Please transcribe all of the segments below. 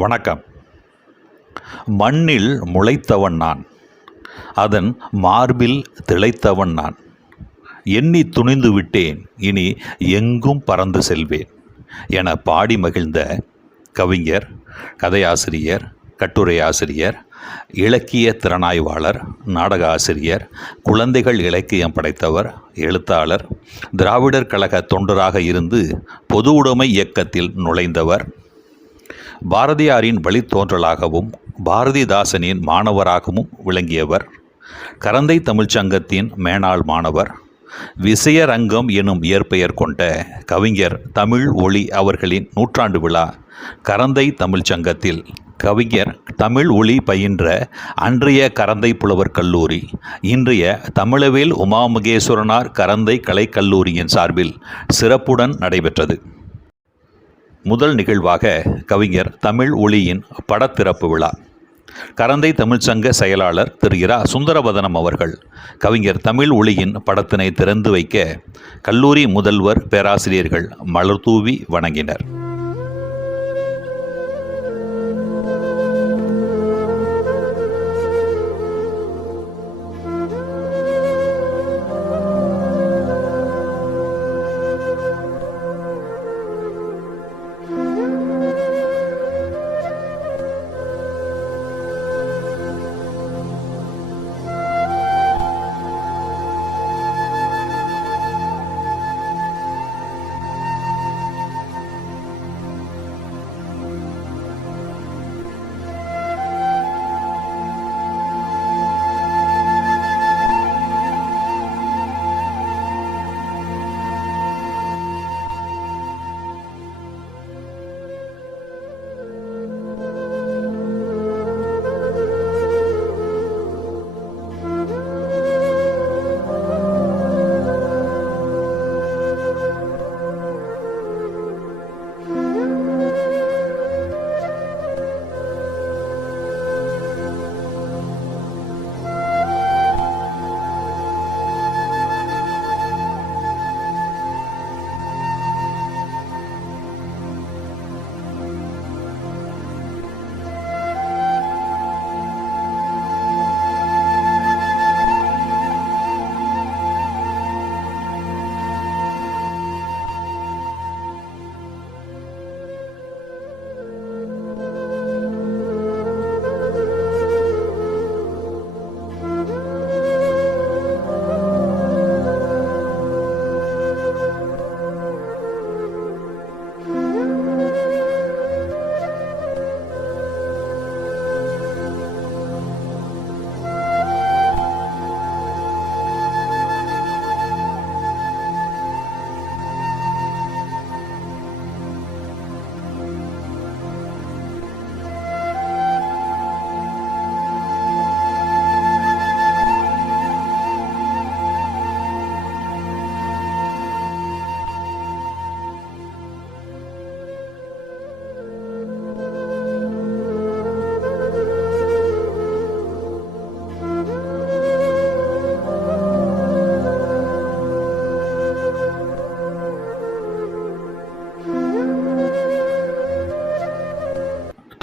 வணக்கம். மண்ணில் முளைத்தவன் நான், அதன் மார்பில் திளைத்தவன் நான். எண்ணி துணிந்து விட்டேன், இனி எங்கும் பறந்து செல்வேன் என பாடி மகிழ்ந்த கவிஞர், கதையாசிரியர், கட்டுரை ஆசிரியர், இலக்கிய திறனாய்வாளர், நாடக ஆசிரியர், குழந்தைகள் இலக்கியம் படைத்தவர், எழுத்தாளர், திராவிடர் கழக தொண்டராக இருந்து பொது உடைமை இயக்கத்தில் நுழைந்தவர், பாரதியாரின் வழித்தோன்றலாகவும் பாரதிதாசனின் மாணவராகவும் விளங்கியவர், கரந்தை தமிழ்ச்சங்கத்தின் மேனாள் மாணவர், விசயரங்கம் எனும் இயற்பெயர் கொண்ட கவிஞர் தமிழ் ஒளி அவர்களின் நூற்றாண்டு விழா கரந்தை தமிழ்ச்சங்கத்தில் கவிஞர் தமிழ் ஒளி பயின்ற அன்றைய கரந்தை புலவர் கல்லூரி, இன்றைய தமிழவேல் உமாமகேஸ்வரனார் கரந்தை கலைக்கல்லூரியின் சார்பில் சிறப்புடன் நடைபெற்றது. முதல் நிகழ்வாக கவிஞர் தமிழ் ஒளியின் படத்திறப்பு விழா. கரந்தை தமிழ்ச்சங்க செயலாளர் திரு இரா சுந்தரவதனம் அவர்கள் கவிஞர் தமிழ் ஒளியின் படத்தினை திறந்து வைக்க கல்லூரி முதல்வர், பேராசிரியர்கள் மலர்தூவி வணங்கினர்.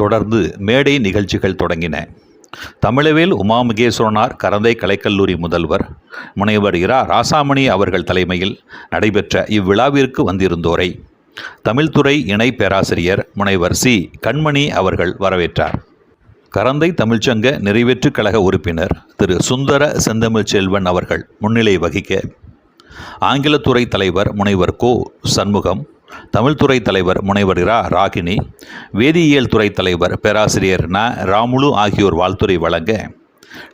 தொடர்ந்து மேடை நிகழ்ச்சிகள் தொடங்கின. தமிழவேல் உமாமகேஸ்வரனார் கரந்தை கலைக்கல்லூரி முதல்வர் முனைவர் இரா ராசாமணி அவர்கள் தலைமையில் நடைபெற்ற இவ்விழாவிற்கு வந்திருந்தோரை தமிழ்துறை இணை பேராசிரியர் முனைவர் சி கண்மணி அவர்கள் வரவேற்றார். கரந்தை தமிழ்ச்சங்க நிறைவேற்றுக் கழக உறுப்பினர் திரு சுந்தர செந்தமிழ் செல்வன் அவர்கள் முன்னிலை வகிக்க, ஆங்கிலத்துறை தலைவர் முனைவர் கோ சண்முகம், தமிழ்துறை தலைவர் முனைவர் இரா ராகினி, வேதியியல் துறை தலைவர் பேராசிரியர் ந ராமுலு ஆகியோர் வாழ்த்துரை வழங்க,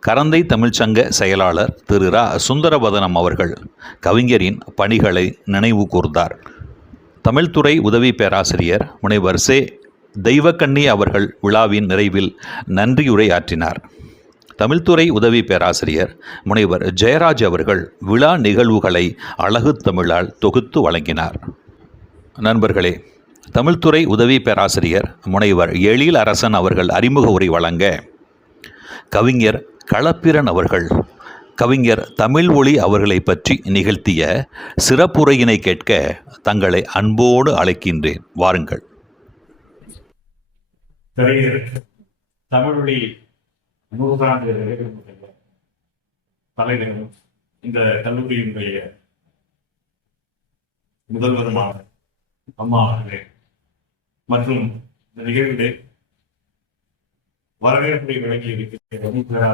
கரந்தை தமிழ்ச்சங்க செயலாளர் திரு இரா சுந்தரவதனம் அவர்கள் கவிஞரின் பணிகளை நினைவு கூர்ந்தார். தமிழ்துறை உதவி பேராசிரியர் முனைவர் சே தெய்வக்கண்ணி அவர்கள் விழாவின் நிறைவில் நன்றியுரை ஆற்றினார். தமிழ்துறை உதவி பேராசிரியர் முனைவர் ஜெயராஜ் அவர்கள் விழா நிகழ்வுகளை அழகு தமிழால் தொகுத்து வழங்கினார். நண்பர்களே, தமிழ்துறை உதவி பேராசிரியர் முனைவர் எழில் அரசன் அவர்கள் அறிமுக உரை வழங்க, கவிஞர் களப்பிரன் அவர்கள் கவிஞர் தமிழ் ஒளி அவர்களை பற்றி நிகழ்த்திய சிறப்புரையினை கேட்க தங்களை அன்போடு அழைக்கின்றேன். வாருங்கள். கவிஞர் தமிழொலி நூற்றாண்டு தலைவரும் இந்த கல்லூரியினுடைய முதல்வருமான அம்மா அவர்களே மற்றும் இந்த நிகழ்விலே வரவேற்பை வழங்கி இருக்கிற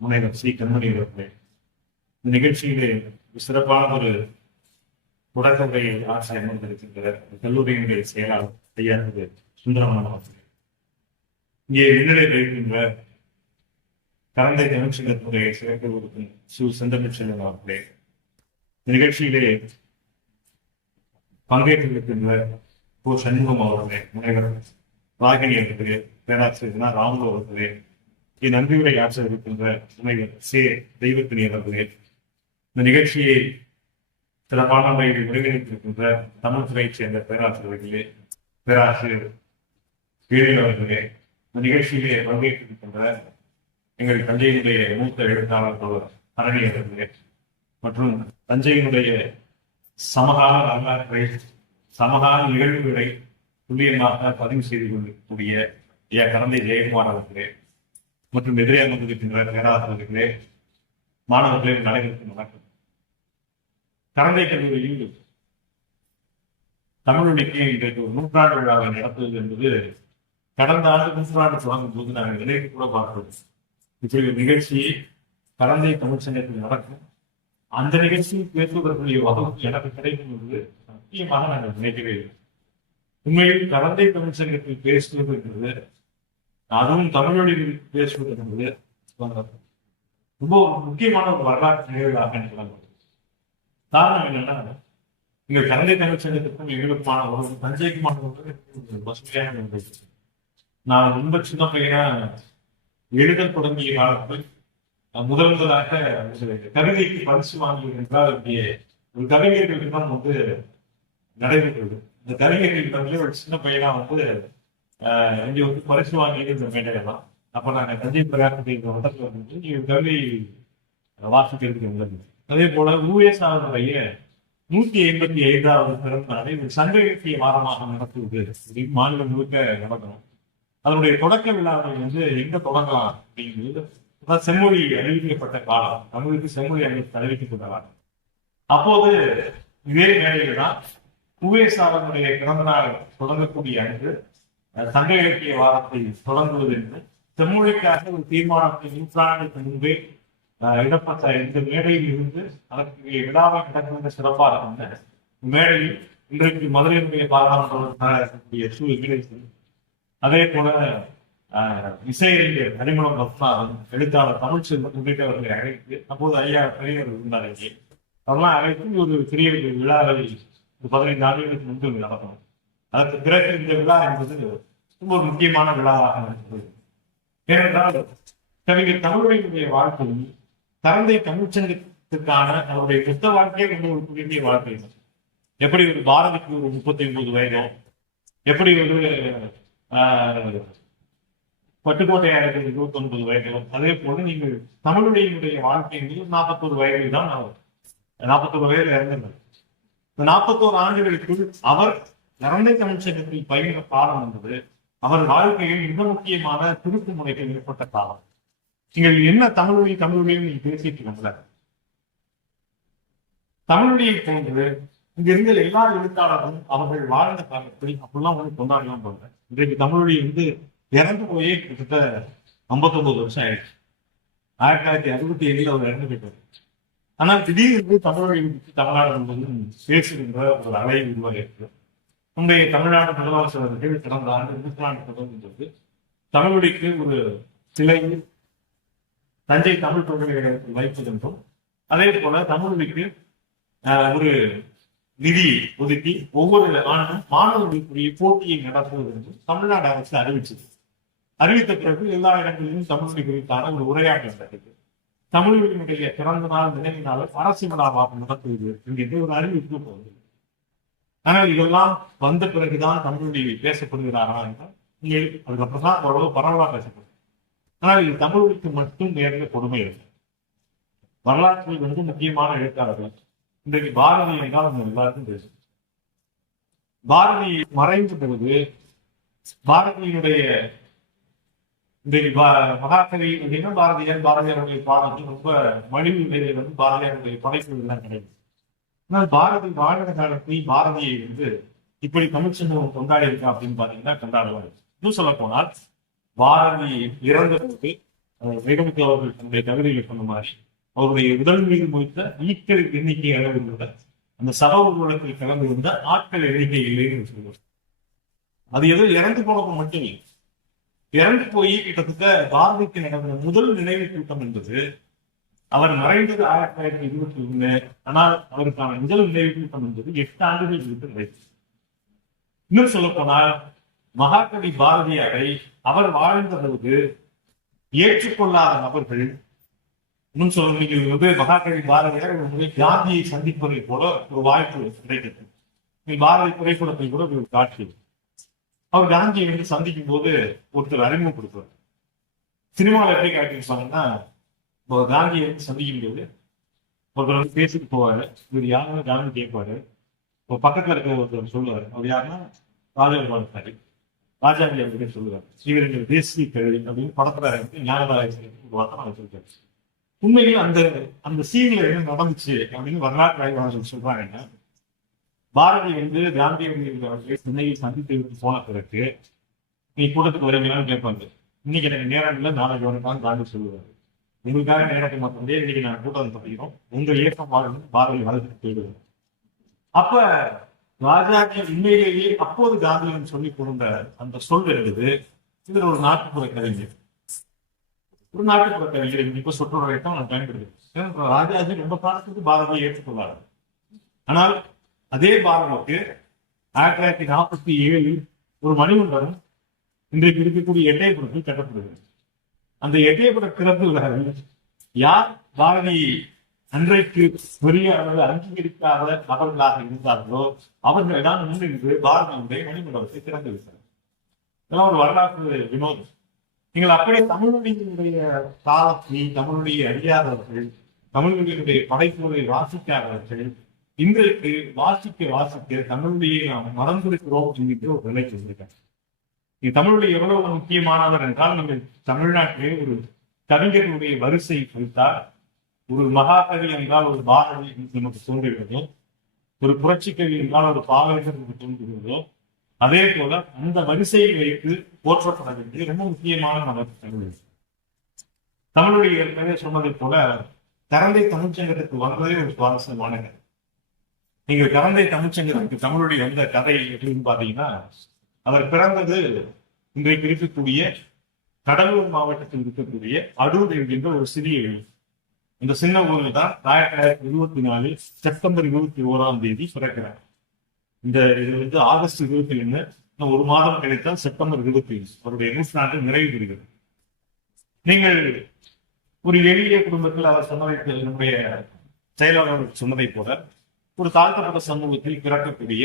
முனைவர் சி கண்மணி அவர்களே, இந்த நிகழ்ச்சியிலே சிறப்பான ஒரு தொடக்க உரையை ஆட்சி அமர்ந்திருக்கின்ற கல்லூரியினுடைய செயலாளர் ஐயா சுந்தரமணன் அவர்களே, இங்கே முன்னிலை வைக்கின்ற கரந்தை தமிழ்ச்சங்கத்தினுடைய சிறப்பு உறுப்பினர் சு செந்தமிழ்ச்செல்வன் அவர்களே, நிகழ்ச்சியிலே பங்கேற்றிருக்கின்ற ஓ சண்முகம் அவர்களே, முனைவர் ராகினி அவர்களே, பேராசிரியர் ராமுலு அவர்களே, என் நன்றியுரை ஆற்ற இருக்கின்ற முனைவர் சே தெய்வத்தினி அவர்களே, இந்த நிகழ்ச்சியை சிறப்பான முறையில் ஒருங்கிணைத்திருக்கின்ற தமிழ் துறையைச் சேர்ந்த பேராசிரியர்களே, பேராசிரியர் கீழே அவர்களே, இந்த நிகழ்ச்சியிலே பங்கேற்றிருக்கின்ற எங்கள் தஞ்சையினுடைய மூத்த எழுத்தாளர் அரணி அவர்களே மற்றும் தஞ்சையினுடைய சமகால வரலாற்றை சமகால நிகழ்வுகளை துல்லியமாக பதிவு செய்து கொண்டிருக்கக்கூடிய கரந்தை ஜெயக்குமார் அவர்களே மற்றும் எதிரே அமர்ந்திருக்கின்ற பேராசிரியர்களே, மாணவர்களே, நடைபெறும் வணக்கம். கரந்தை கல்லூரியில் தமிழொலிக்கு இன்றைக்கு ஒரு நூற்றாண்டு விழாவை நடத்துவது என்பது கடந்த ஆண்டு நூற்றாண்டு தொடங்கும் போது நாங்கள் நினைவு கூட பார்க்கிறோம். இப்படி ஒரு நிகழ்ச்சியை கரந்தை தமிழ்ச்சங்கத்தில் நடக்கும். அந்த நிகழ்ச்சியில் பேசுவதற்குரிய வகுப்பு எனக்கு கிடைக்கும் என்பது முக்கியமாக நாங்கள் நினைக்கவே இல்லை. உண்மையில் கரந்தை தமிழ்ச்சங்கத்தில் பேசுவது என்பது, அதுவும் தமிழொலியில் பேசுவது என்பது ரொம்ப முக்கியமான ஒரு வரலாற்று நிகழ்வாக எனக்கு காரணம் என்னன்னா, இங்க கரந்தை தமிழ்ச்சங்கத்திற்கும் எங்களுக்குமான ஒரு தஞ்சைக்குமான ஒரு பசுமையான நான் ரொம்ப சின்ன பையனா எழுதல் தொடங்கிய காலத்தில் முதலாக கவிதைக்கு பரிசு வாங்குவது என்றால் ஒரு கவிஞர்கள் தான் நடைபெற்றது. இந்த கவிஞர்கள் வந்து ஒரு சின்ன பையனா இங்க பரிசு வாங்கியது இந்த மேடையெல்லாம். அப்ப நாங்க தஞ்சை பிரகாசத்தை வட்டத்தில் வந்து கவிதை வாசிக்கிறதுக்கு உள்ளது. அதே போல ஊஎஸ்ஆருடைய 185வது பிறந்த நாளை சங்க இலக்கிய வாரமாக நடத்துவது மாநிலம் முழுக்க நடக்கணும். அதனுடைய தொடக்க விழாவை எங்க தொடங்கலாம் அப்படிங்கிறது செம்மொழி அறிவிக்கப்பட்ட காலம், தமிழுக்கு செம்மொழி அறிவிக்கப்பட்ட காலம். அப்போது இதே மேடையில் தான் ஊஎஸ்ஆருடைய பிறந்த நாள் தொடங்கக்கூடிய அன்று சங்க இலக்கிய வாரத்தை தொடங்குவது என்று செம்மொழிக்காக ஒரு தீர்மானத்தை நூற்றாண்டுக்கு முன்பே இடப்பட்ட இந்த மேடையில் இருந்து அதற்கு விழாவை நடக்கின்ற சிறப்பாக இருந்த மேடையில் இன்றைக்கு மதுரையினுடைய பாராளுமன்ற சூழ்நிலை, அதே போல இசையறிஞர் அரிமளம் ரத்னாரன், எழுத்தாளர் தமிழ்ச்செல்வன் உள்ளிட்டவர்களை அழைத்து, அப்போது ஐயா பெரியவர் இருந்தார். அதெல்லாம் அழைத்து ஒரு சிறிய விழாவை 15 ஆண்டுகளுக்கு முன்பு நடத்தணும். அதற்கு பிறகு இந்த விழா என்பது ரொம்ப ஒரு முக்கியமான விழாவாக இருக்கிறது. ஏனென்றால் கவிஞர் தமிழுடைய வாழ்க்கையில் கரந்தை தமிழ்ச்சங்கத்திற்கான அவருடைய புத்த வாழ்க்கையை ரொம்ப ஒரு புதிய வாழ்க்கை. எப்படி ஒரு பாரதிக்கு ஒரு 39 வயதோ, எப்படி ஒரு பட்டுக்கோட்டையாருக்கு 29 வயதோ, அதே போல நீங்கள் தமிழுடைய வாழ்க்கை 41 வயதில் தான் 41 வயதில் இறந்தார். இந்த 41 ஆண்டுகளுக்குள் அவர் கரந்தை தமிழ்ச்சங்கத்தில் பயின்ற காலம் என்பது அவர் வாழ்க்கையில் மிக முக்கியமான திருப்பு முனைகள் ஏற்பட்ட காலம். நீங்கள் என்ன தமிழொலியும் நீங்க பேசிட்டு இருக்கீங்கள, தமிழொலியை போன்று இங்க இருந்த எல்லா எழுத்தாளர்களும் அவர்கள் வாழ்ந்த காலத்தில் அப்படிலாம் கொண்டாடலாம் போல. இன்றைக்கு தமிழொலி இறந்து போய் கிட்டத்தட்ட 59 வருஷம் ஆயிடுச்சு. 1967 அவர் இறந்து போயிட்டார். ஆனால் திடீர்னு தமிழொலி தமிழ்நாடு பேசுகின்ற ஒரு அலை உருவாகிருக்கு. முந்தைய தமிழ்நாடு முதலமைச்சர்கள் கடந்த ஆண்டு நூற்றாண்டு தொடங்கும்போது தமிழொலிக்கு ஒரு சிலை தஞ்சை தமிழ் பல்கலைக்கழகத்தில் வைப்பதென்றும், அதே போல தமிழொலிக்கு ஒரு நிதி ஒதுக்கி ஒவ்வொரு ஆண்டும் மாணவர்களுக்குரிய போட்டியை நடத்துவது என்றும் தமிழ்நாடு அரசு அறிவிச்சது. அறிவித்த பிறகு எல்லா இடங்களிலும் தமிழொலி குறித்தான ஒரு உரையாடல் நடக்குது. தமிழொலியினுடைய பிறந்த நாள் நினைவினால அரசு விழாவாக நடத்துவது என்கின்ற ஒரு அறிவிப்பு போகுது. ஆனால் இதெல்லாம் வந்த பிறகுதான் தமிழொலி பேசப்படுகிறாரா என்றால் அதுக்கப்புறம் தான் ஓரளவு பரவலாக பேசப்படுது. ஆனால் இது தமிழுக்கு மட்டும் நேர்ந்த கொடுமை இல்லை. வரலாற்றில் முக்கியமான எழுத்தாளர்கள் இன்றைக்கு பாரதி என்றால் நம்ம எல்லாருக்கும் பேசும். பாரதி மறைந்த பொழுது பாரதியினுடைய இன்றைக்கு மகாகவி அப்படின்னா பாரதியாருடைய பாடல்கள் ரொம்ப மலிவு நிலையில வந்து பாரதியாருடைய படைப்புகள் எல்லாம் கிடையாது. ஆனால் பாரதி வாழ்ந்த காலத்தில் பாரதியை வந்து இப்படி தமிழ் சமூகம் கொண்டாடி இருக்கா அப்படின்னு பாத்தீங்கன்னா கொண்டாடுவார். இன்னும் சொல்ல போனால் பாரதி இறந்த போது வைரமுத்து அவர்கள் தன்னுடைய கவிதையில் சொன்ன மாதிரி அவருடைய உடல் மீது முடித்த ஈக்கள் எண்ணிக்கை அளவு இருந்த அந்த சப ஊர்வலத்தில் கலந்து இருந்த ஆட்கள் எண்ணிக்கை இல்லைன்னு சொல்லுவார். அது எதுவும் இறந்து போனப்ப மட்டும் இல்லை, இறந்து போய் கிட்டத்தட்ட பாரதிக்கு நடந்த முதல் நினைவு கூட்டம் என்பது அவர் மறைந்தது 1921. ஆனால் அவருக்கான முதல் நினைவு கூட்டம் என்பது 8 ஆண்டுகள் இருந்து நடந்தது. இன்னும் சொல்ல போனால் மகாகவி பாரதியாரை அவர் வாழ்ந்த பொழுது ஏற்றுக்கொள்ளாத நபர்கள், இன்னும் சொல்ல நீங்கள் வந்து மகாகவி பாரதியார் காந்தியை சந்திப்பதை போல ஒரு வாய்ப்பு கிடைக்கிறது. பாரதி திரைப்படத்தில் கூட ஒரு காட்சி, அவர் காந்தியை வந்து சந்திக்கும் போது ஒருத்தர் அறிமுகப்படுத்துவார். சினிமாவில் எப்படி காட்டியிருப்பாங்கன்னா, காந்தியை வந்து சந்திக்கும் போது ஒருத்தர் வந்து பேசிட்டு போவாரு, இவர் யாரும் காந்தி கேட்பாரு. இப்போ பக்கத்துல இருக்கிற ஒருத்தர் சொல்லுவாரு, அவர் யாருன்னா ராஜகோபாலாச்சாரி, ராஜாஜி அவர்கிட்ட சொல்லுவார், இவர் தேசிய கல்வி அப்படின்னு படத்துல ஞானதாயர் சொல்றாரு. உண்மையிலேயே அந்த அந்த சீன்ல என்ன நடந்துச்சு அப்படின்னு வரலாற்று ஆய்வாளர்கள் சொல்றாங்கன்னா, பாரதி வந்து காந்தியடிகளை சென்னையை சந்தித்து போன பிறகு நீ கூட்டத்துக்கு வருவீங்களான்னு கேட்பாங்க. இன்னைக்கு எனக்கு நேரம் இல்லை, நாளைக்கு வரதான் காந்தி சொல்லுவாரு. உங்களுக்காக நேரத்தை மட்டும் இன்னைக்கு நான் கூட்டம் படிக்கிறோம், உங்க இயக்கம் வாழணும், பாரதி வளர்த்துட்டு போயிடுவார். அப்ப ராஜாஜி உண்மையிலேயே அப்போது காந்தியன் சொல்லி கொடுத்த அந்த சொல் இருக்குது. இதுல ஒரு நாட்டுப்புற கவிஞர், ஒரு நாட்டுப்புற கவிஞர் இப்ப சொற்றொடரைத்தான் நான் பயன்படுத்துறேன். ராஜாஜி ரொம்ப காலத்துக்கு பாரதியை ஏற்றுக்கொள்ளாரு. ஆனால் அதே பாரதிக்கு 1947 ஒரு மணிமண்டலம் இன்றைக்கு இருக்கக்கூடிய எட்டயபுரத்தில் கட்டப்படுகிறது. அந்த எட்டயபுர திறப்பு விழாவில் யார் பாரதி அன்றைக்கு பெரிய அளவு அங்கீகரிக்காத நபர்களாக இருந்தார்களோ அவர்களிடம் முன்னின்று பாரதியுடைய மணிமண்டலத்தை திறந்து விட்டார். இதெல்லாம் ஒரு வரலாற்று வினோதம். நீங்கள் அப்படியே தமிழ்மொழியினுடைய காலத்தை தமிழுடைய அறியாதவர்கள், தமிழ்மொழியினுடைய படைப்புகளை வாசிக்காதவர்கள் இன்றைக்கு வாசிக்க தமிழுடைய நாம் மறந்திருக்கிறோம் என்கிற ஒரு நிலைக்கு வந்திருக்காங்க. இது தமிழுடைய எவ்வளவு முக்கியமானவர் என்றால், நீங்கள் தமிழ்நாட்டிலே ஒரு கவிஞர்களுடைய வரிசை குறித்தால் ஒரு மகாகவி என்றால் ஒரு பாரதி நமக்கு தோன்றுகிறதோ, ஒரு புரட்சி கவி என்றால் ஒரு பாவேந்தர் நமக்கு தோன்றுகிறதோ, அதே போல அந்த வரிசையை வைத்து போற்றப்பட வேண்டிய ரொம்ப முக்கியமான நமக்கு தமிழ். தமிழுடைய ஏற்கனவே சொன்னதை போல கரந்தை தமிழ்ச்சங்கத்துக்கு வந்ததே ஒரு சுவாரஸ்யமான கதை. நீங்கள் கரந்தை தமிழ்ச்சங்கத்துக்கு தமிழுடைய எந்த கதை அப்படின்னு பாத்தீங்கன்னா, அவர் பிறந்தது இன்றைக்கு இருக்கக்கூடிய கடலூர் மாவட்டத்தில் இருக்கக்கூடிய அடூர் என்கின்ற ஒரு சிறிய ஊர். இந்த சின்ன ஊரில் தான் 1924 செப்டம்பர் 21 பிறக்கிறார். இந்த இது வந்து ஆகஸ்ட் 21, ஒரு மாதம் கிடைத்தால் செப்டம்பர் 21 அவருடைய 100 நிறைவு பெறுகிறது. நீங்கள் ஒரு எளிய குடும்பத்தில் அவர் சொன்னதை என்னுடைய செயலாளர் சொன்னதை போல ஒரு தாழ்த்தப்பட்ட சமூகத்தில் பிறக்கக்கூடிய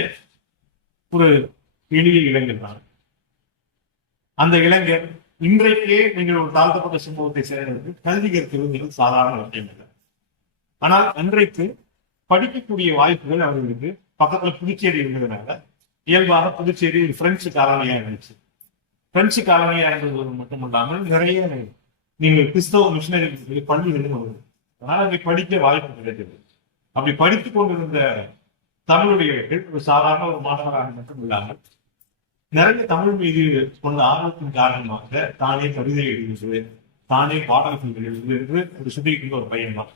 ஒரு எளிய இளைஞர் தான். அந்த இளைஞர் இன்றைக்கே நீங்கள் ஒரு தாழ்த்தப்பட்ட சமூகத்தை சேர்ந்தது கல்வி கற்கிறது சாதாரண விஷயம் இல்லை. ஆனால் அன்றைக்கு படிக்கக்கூடிய வாய்ப்புகள் அவர்களுக்கு பக்கத்துல புதுச்சேரி இருந்ததுனால இயல்பாக புதுச்சேரி ஒரு பிரெஞ்சு காலனியா இருந்துச்சு. பிரெஞ்சு காலனியா இருந்தது மட்டுமல்லாமல் நிறைய நீங்கள் கிறிஸ்தவ மிஷினரி பள்ளிகளும் வருது. அதனால அங்கே படிக்க வாய்ப்பு கிடைக்கிறது. அப்படி படித்துக் கொண்டிருந்த தமிழுடையவர்கள் ஒரு சாதாரண ஒரு மாணவராக மட்டும் இல்லாமல் நிறைய தமிழ் மீது கொண்ட ஆர்வத்தின் காரணமாக தானே கவிதை எழுதுவது, தானே பாடல்கள் எழுதுவது என்று ஒரு சுத்திக்கின்ற ஒரு பையன் தான்.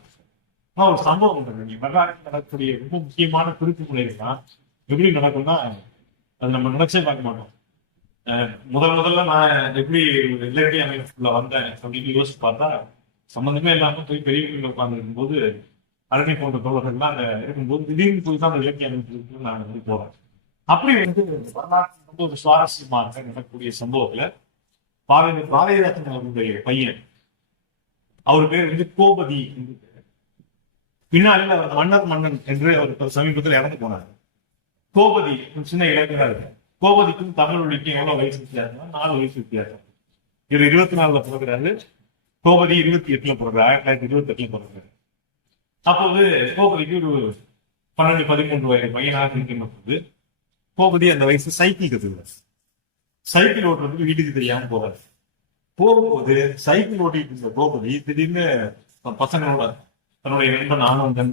ஒரு சம்பவம் வரலாற்றில் நடக்கக்கூடிய ரொம்ப முக்கியமான குறிப்பு முறைகள் தான் எப்படி நடக்கும்னா, அது நம்ம நினைச்சே பார்க்க மாட்டோம். முதல்ல நான் எப்படி இலக்கிய அமைப்புக்குள்ள வந்தேன் அப்படின்னு யோசிச்சு பார்த்தா, சம்பந்தமே இல்லாம போய் பெரியவர்கள் உட்கார்ந்து இருக்கும்போது அரணை போன்ற தோழர்கள்லாம் அங்க இருக்கும்போது திடீர்னு போய் தான் அந்த இலக்கிய அமைப்புக்கு நான் வந்து போறேன். அப்படி வந்து வரலாற்று ஒரு சுவாரஸ்யமாக நடக்கக்கூடிய சம்பவத்துல பாரதிதாசன் அவருடைய பையன், அவர் பேர் வந்து கோபதி, பின்னாளில் அவர் மன்னன் என்று அவர் சமீபத்தில் இறந்து போனார். கோபதி சின்ன இளைஞராக இருக்கு. கோபதிக்கும் தமிழ் மொழிக்கு எவ்வளவு வயசு வித்தியாசம்? 4 வயசு வித்தியாசம். இவர் 24 பிறகுறாரு, கோபதி 28 பிறகுறாரு, 1928 பிறகுறாரு. அப்போது கோபதிக்கு ஒரு 12-13 வயது பையனாக இருக்கின்ற போது கோபதி அந்த வயசு சைக்கிள் கத்துக்கிறார். சைக்கிள் ஓட்டுறதுக்கு வீட்டுக்கு தெரியாம போறாரு. போகும்போது சைக்கிள் ஓட்டிட்டு இருந்த கோபதி திடீர்னு பசங்களோட தன்னுடைய நண்பன் ஆனந்தன்,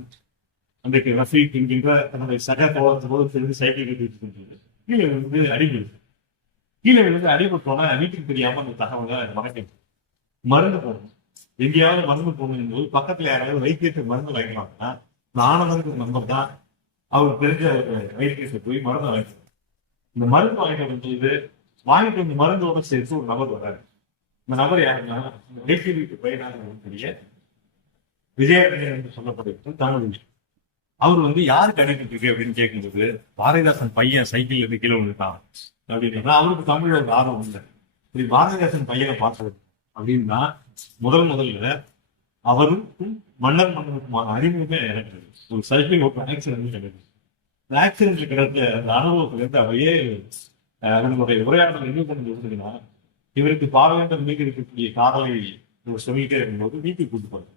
அன்றைக்கு ரஃபீக் என்கின்ற தன்னுடைய சக தோழத்தோடு சேர்ந்து சைக்கிள் கட்டிட்டு இருந்தது. கீழே விழுந்து அடிபடுது. கீழே விழுந்து அடிபட்டோன்னா வீட்டுக்கு தெரியாம அந்த தகவலை மறைக்கணும். மருந்து போடணும். எங்கேயாவது மருந்து போகணும் போது பக்கத்துல யாராவது வைத்தியத்துக்கு மருந்து வாங்கினாங்கன்னா இந்த ஆனந்தனுக்கு நம்பர் தான் அவருக்கு தெரிஞ்ச வைத்தியத்தை போய் மருந்து வாங்கிக்கணும். இந்த மருந்து வாங்கிட்டு வரும்போது வாங்கிட்டு வந்த மருந்தோட சேர்த்து ஒரு நபர் வர்றாரு. இந்த நபர் யாருன்னா வைத்தியருக்கு பயிராக இருக்கக்கூடிய விஜயரஞ்சன் என்று சொல்லப்பட்டிருக்கும் தமிழ். அவர் யாரு கணக்கிட்டு இருக்கு அப்படின்னு கேட்கும்போது பாரதிதாசன் பையன் சைக்கிள் இருந்து கீழே விழுந்தான் அப்படின்னா அவருக்கு தமிழ் ஒரு ஆர்வம் இல்லை. இப்படி பாரதிதாசன் பையனை பார்த்தது அப்படின்னா முதல்ல அவருக்கும் மன்னருக்குமான அறிமுகமே எனக்கு ஒரு சைக்கிள் ஒரு ஆக்சிடென்ட் கிடையாது. இந்த ஆக்சிடென்ட்ல கிடைத்த அந்த அனுபவத்திலிருந்து அவையே அவங்களுடைய உரையாடல் என்ன பண்ணி இருந்ததுன்னா இவருக்கு பாவேந்தர் மீது இருக்கக்கூடிய காதலை இவர் சொல்லிட்டே இருக்கும்போது வீட்டுக்கு கூட்டு போறாரு.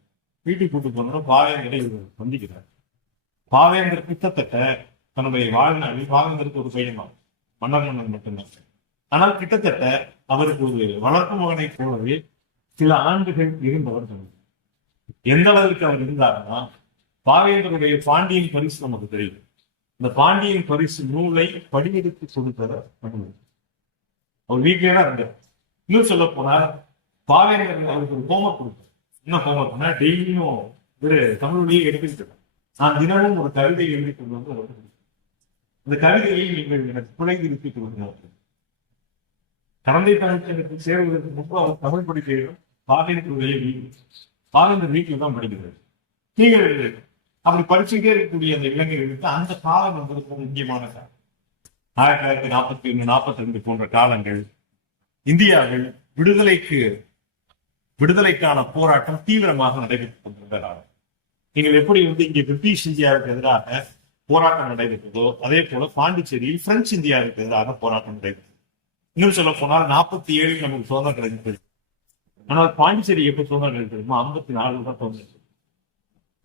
வீட்டுக்கு கூட்டு போனோம் பாவேந்தரை இவர் சந்திக்கிறார். பாவேந்தர் கிட்டத்தட்ட தன்னுடைய வாழ்நாளில் பாவேந்தருக்கு ஒரு பையன் தான், மன்னன் மட்டும்தான். ஆனால் கிட்டத்தட்ட அவருக்கு ஒரு வளர்ப்பு மகனை போலவே சில ஆண்டுகள் இருந்தவர் சொன்னார். எந்த அளவுக்கு அவர் இருந்தாருன்னா பாவேந்தருடைய பாண்டியன் பரிசு நமக்கு தெரியும். இந்த பாண்டியன் பரிசு நூலை படியெடுத்து கொடுத்தவர் அவர் வீட்டிலே தான் இருந்தார். இன்னும் சொல்ல போனா பாவேந்தர் அவருக்கு ஒரு ஹோம்ஒர்க் கொடுத்தார். என்ன ஹோம்ஒர்க்னா டெய்லியும் ஒரு தமிழ்லயே எடுத்துக்கிட்டு நான் தினமும் ஒரு கவிதை எழுதி கொண்டு வந்து இந்த கவிதையை நீங்கள் எனக்கு பிழை திருப்பி கொடுக்கிறார்கள். கரந்தை தமிழ்ச்சங்கத்தில் சேருவதற்கு முன்பு அவர் தமிழ் படிப்பையும் பாவேந்தர் வீட்டில் தான் படிக்கிறார். நீங்கள் அப்படி படிச்சுட்டே இருக்கக்கூடிய அந்த இளைஞர்களுக்கு அந்த காலம் என்பது முக்கியமான காலம். 1941, 1942 போன்ற காலங்கள் இந்தியாவில் விடுதலைக்கான போராட்டம் தீவிரமாக நடைபெற்றுக் கொண்டிருந்தார். நீங்கள் எப்படி இங்கே பிரிட்டிஷ் இந்தியாவுக்கு எதிராக போராட்டம் நடைபெற்றதோ அதே போல பாண்டிச்சேரியில் பிரெஞ்சு இந்தியாவுக்கு எதிராக போராட்டம் நடைபெற்றது. இன்னும் சொல்ல போனால் 47 நமக்கு சுதந்திரம் கிடைத்தது. ஆனால் பாண்டிச்சேரி எப்ப சுதந்திரம் கிடைத்ததுமோ 54 தான் தோன்றுச்சு.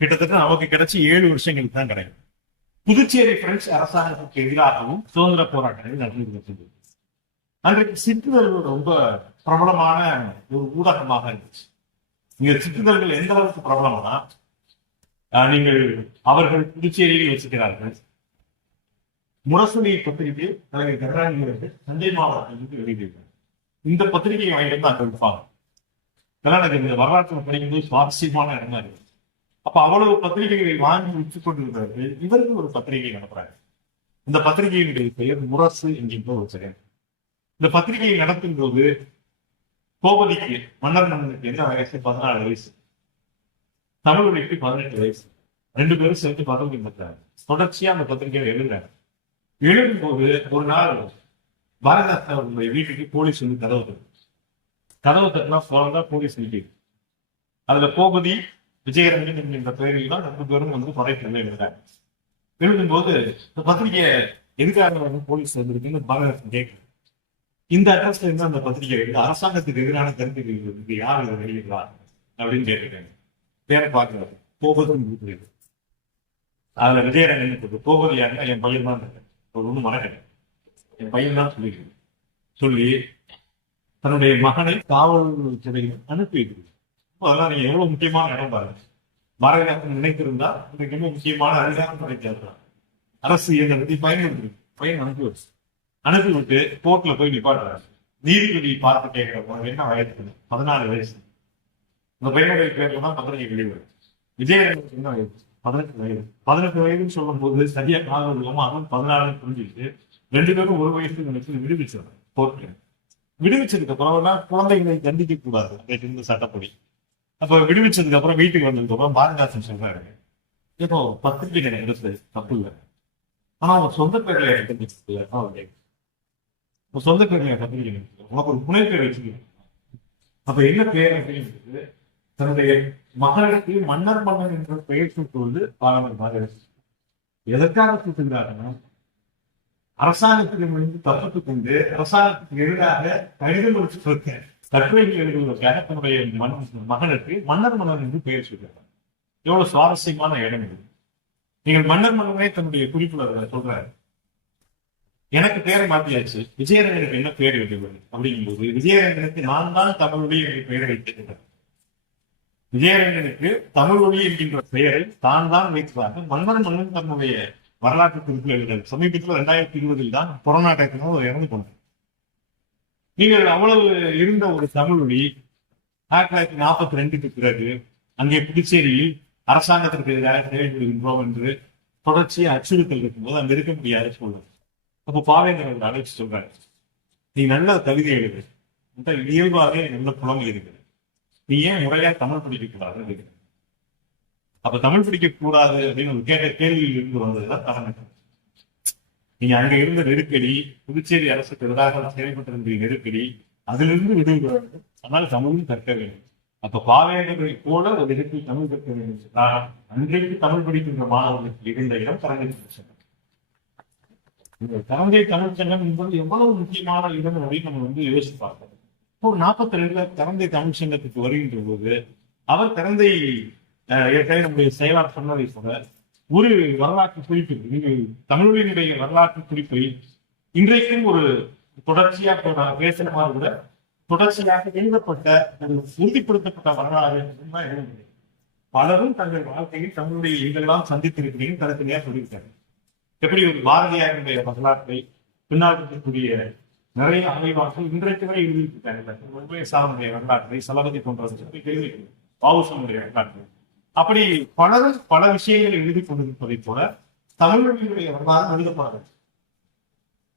கிட்டத்தட்ட நமக்கு கிடைச்சி 7 வருஷங்களுக்கு தான் கிடைக்கும். புதுச்சேரி பிரெஞ்சு அரசாங்கத்துக்கு எதிராகவும் சுதந்திர போராட்டங்கள் நடந்து. அன்றைக்கு சிற்றிதழ்கள் ரொம்ப பிரபலமான ஒரு ஊடகமாக இருந்துச்சு. இங்க சிற்றிதழ்கள் எந்த அளவுக்கு பிரபலம்னா நீங்கள் அவர்கள் புதுச்சேரியில் வச்சுக்கிறார்கள். முரசொலி பத்திரிகை தலைவர் கருணாநிதி அவர்கள் தஞ்சை மாவட்டத்திற்கு வெளியிட்டார். இந்த பத்திரிகையை வாங்கிட்டு அங்க விற்பாங்க. இந்த வரலாற்று படிக்கும்போது சுவாரஸ்யமான இடமா இருக்கு. அப்ப அவ்வளவு பத்திரிகைகளை வாங்கி விற்றுக் கொண்டிருக்கிறார்கள். இவருக்கு ஒரு பத்திரிகை நடத்துறாங்க. இந்த பத்திரிகையினுடைய பெயர் முரசு என்கின்ற ஒரு பெயர். இந்த பத்திரிகையை நடத்தும் போது கோபதிக்கு மன்னனுக்கு என்ன வயசு? 14 வயசு. தமிழ்மொழிக்கு 18 வயசு. 2 பேரும் சேர்த்து பதவி பெற்றாங்க. தொடர்ச்சியா அந்த பத்திரிகையை எழுதுறாங்க. எழுதும்போது ஒரு நாள் பாரதிதாசன் அவர்களுடைய வீட்டுக்கு போலீஸ் கதவு தட்டினா போனா போலீஸ் நிற்கிது. அதுல கோபதி விஜயரஞ்சன் என்கின்ற பெயரில் தான் 2 பேரும் படைப்பில் எழுதுறாங்க. எழுதும்போது இந்த பத்திரிகையை எதுக்காக போலீஸ் வந்திருக்குன்னு பாரதிதாசன் கேட்குது. இந்த அட்ரஸ்ல இருந்து அந்த பத்திரிகை அரசாங்கத்துக்கு எதிரான கருத்துக்கள் யார் இதை வெளியிடலாம் அப்படின்னு கேட்டுருக்காங்க. பேரை பார்க்கிறாரு. கோபதி அதுல விஜயரஞ்சன் கோபதி யாருன்னா என் பையன் தான் ஒன்றும் மறக்கல, என் பையன் தான் சொல்லி தன்னுடைய மகனை காவல்துறையில் அனுப்பி வைக்கிறது. அதெல்லாம் நீங்க எவ்வளவு முக்கியமான இடம் பாருங்க. பாரதிதாசன் நினைத்திருந்தா இன்னைக்கு ரொம்ப முக்கியமான அதிகாரம் கிடைக்கிறது. அரசு இயந்திரத்தை பயன்படுத்தி பையன் அனுப்பி விட்டு கோர்ட்ல போய் நிப்பாட்டுறாரு. நீதிபதி பார்த்து கேட்கிறப்ப என்ன வயசு? 14 வயசு. இந்த பையனுடைய பேர்ல தான் பத்திரிகை வெளிவரும். விஜயரஞ்சனுக்கு என்ன வயசு? 18 வயது. 18 வயதுன்னு சொல்லும் போது சரியா காதல் இல்லாம அதுவும் 14 புரிஞ்சுக்கிட்டு 2 பேரும் ஒரு வயசு நினைச்சு விடுவிச்சிடறாங்க கோர்ட்ல. விடுவிச்சதுக்கு அப்புறம் குழந்தைகளை தண்டிக்க கூடாது இருந்த சட்டப்படி. அப்ப விடுவிச்சதுக்கு அப்புறம் வீட்டுக்கு வந்ததுக்கு அப்புறம் பாரதிதாசன் சொல்றாரு, இப்போ பத்திரிகை எடுத்து தப்பு இல்லை, ஆனா அவன் சொந்த பேர்ல எடுத்து சொந்த பேர்ல பத்திரிகை உனக்கு ஒரு புனை பேர் வச்சுக்கணும். அப்ப என்ன பேர் அப்படின்றது தன்னுடைய மகனுக்கு மன்னர் என்ற பெயர் சூட்டுவது பாரதிதாசன். எதற்காக சூட்டுகிறாருன்னா அரசாங்கத்திலிருந்து தப்பித்துக் கொண்டு அரசாங்கத்துக்கு எதிராக கடிதம் கொடுத்து கொடுக்க கட்டுரைகள் எழுதுவதற்காக தன்னுடைய மகனுக்கு மன்னர் என்று பெயர் சொல்கிறார். எவ்வளவு சுவாரஸ்யமான இடம் இது. நீங்கள் மன்னர் தன்னுடைய குறிப்புல சொல்றாரு. எனக்கு பேரை மாத்தியாச்சு, விஜயரஞ்சனுக்கு என்ன பேர் வைக்கிறது அப்படிங்கும்போது விஜயரஞ்சனுக்கு நான் தான் தமிழொலி என்ற பெயரை வைத்திருக்கிறேன். விஜயரஞ்சனுக்கு தமிழொலி என்கின்ற பெயரை தான் வைத்ததாக மன்னன் தன்னுடைய வரலாற்று குறிப்பில் எழுதுகிறார். சமீபத்தில் 2020 தான் கொரோனா டைத்துல ஒரு இறந்து போனார். நீங்கள் அவ்வளவு இருந்த ஒரு தமிழொலி 1942க்கு பிறகு அங்கே புதுச்சேரியில் அரசாங்கத்திற்கு எதிராக செயல்படுகின்றோம் என்று தொடர்ச்சியாக அச்சுறுத்தல் இருக்கும்போது அங்க இருக்க முடியாத சூழல். அப்போ பாவேந்தர் அழைச்சு சொல்றாரு, நீ நல்ல கவிதை எழுது, இயல்பாக நல்ல புலம் எழுதுகிறது, நீ ஏன் முறையா தமிழ் படிக்க கூடாது? அப்ப தமிழ் படிக்க கூடாது அப்படின்னு ஒரு கேட்ட கேள்வியில் இருந்து வந்ததுதான் காரணம். நீங்க அங்க இருந்த நெருக்கடி, புதுச்சேரி அரசுக்கு எதிராக செயல்பட்டிருந்த நெருக்கடி, அதிலிருந்து விடுவிக்க வேண்டும். ஆனால் தமிழும் கற்க வேண்டும். அப்ப பாவேந்தரை போல ஒரு இடத்தில் தமிழ் கற்க வேண்டும். அன்றைக்கு தமிழ் படிக்கின்ற மாணவர்களுக்கு இருந்த இடம் கரந்தை தமிழ்ச்சங்கம். இந்த கரந்தை தமிழ்ச்சங்கம் என்பது எவ்வளவு முக்கியமான இடம் அப்படின்னு நம்ம யோசிச்சு பார்க்கணும். ஒரு 42ல கரந்தை தமிழ்ச்சங்கத்துக்கு வருகின்ற போது அவர் கரந்தை ஏற்கனவே நம்முடைய செயலாளர் சொன்னதை போல ஒரு வரலாற்று குறிப்பு, நீங்கள் தமிழினுடைய வரலாற்று குறிப்பை இன்றைக்கும் ஒரு தொடர்ச்சியாக பேசினமா கூட தொடர்ச்சியாக எழுதப்பட்ட உறுதிப்படுத்தப்பட்ட வரலாறு எழுத முடியும். பலரும் தங்கள் வாழ்க்கையில் தமிழுடைய எங்கெல்லாம் சந்தித்திருக்கிறீங்க தனித்தனியா சொல்லியிருக்காங்க. எப்படி ஒரு பாரதியாருடைய வரலாற்றை பின்னால் இருக்கக்கூடிய நிறைய ஆய்வாளர்கள் இன்றைக்கு வரை எழுதியிருக்காங்க. சாரனுடைய வரலாற்றை, சலபதி போன்றவர்கள் எழுதியிருக்கிறார், பாவுசனுடைய வரலாற்று. அப்படி பலரும் பல விஷயங்களை எழுதி கொண்டிருப்பதை போல தமிழுடைய வரலாறு எழுதப்படாது.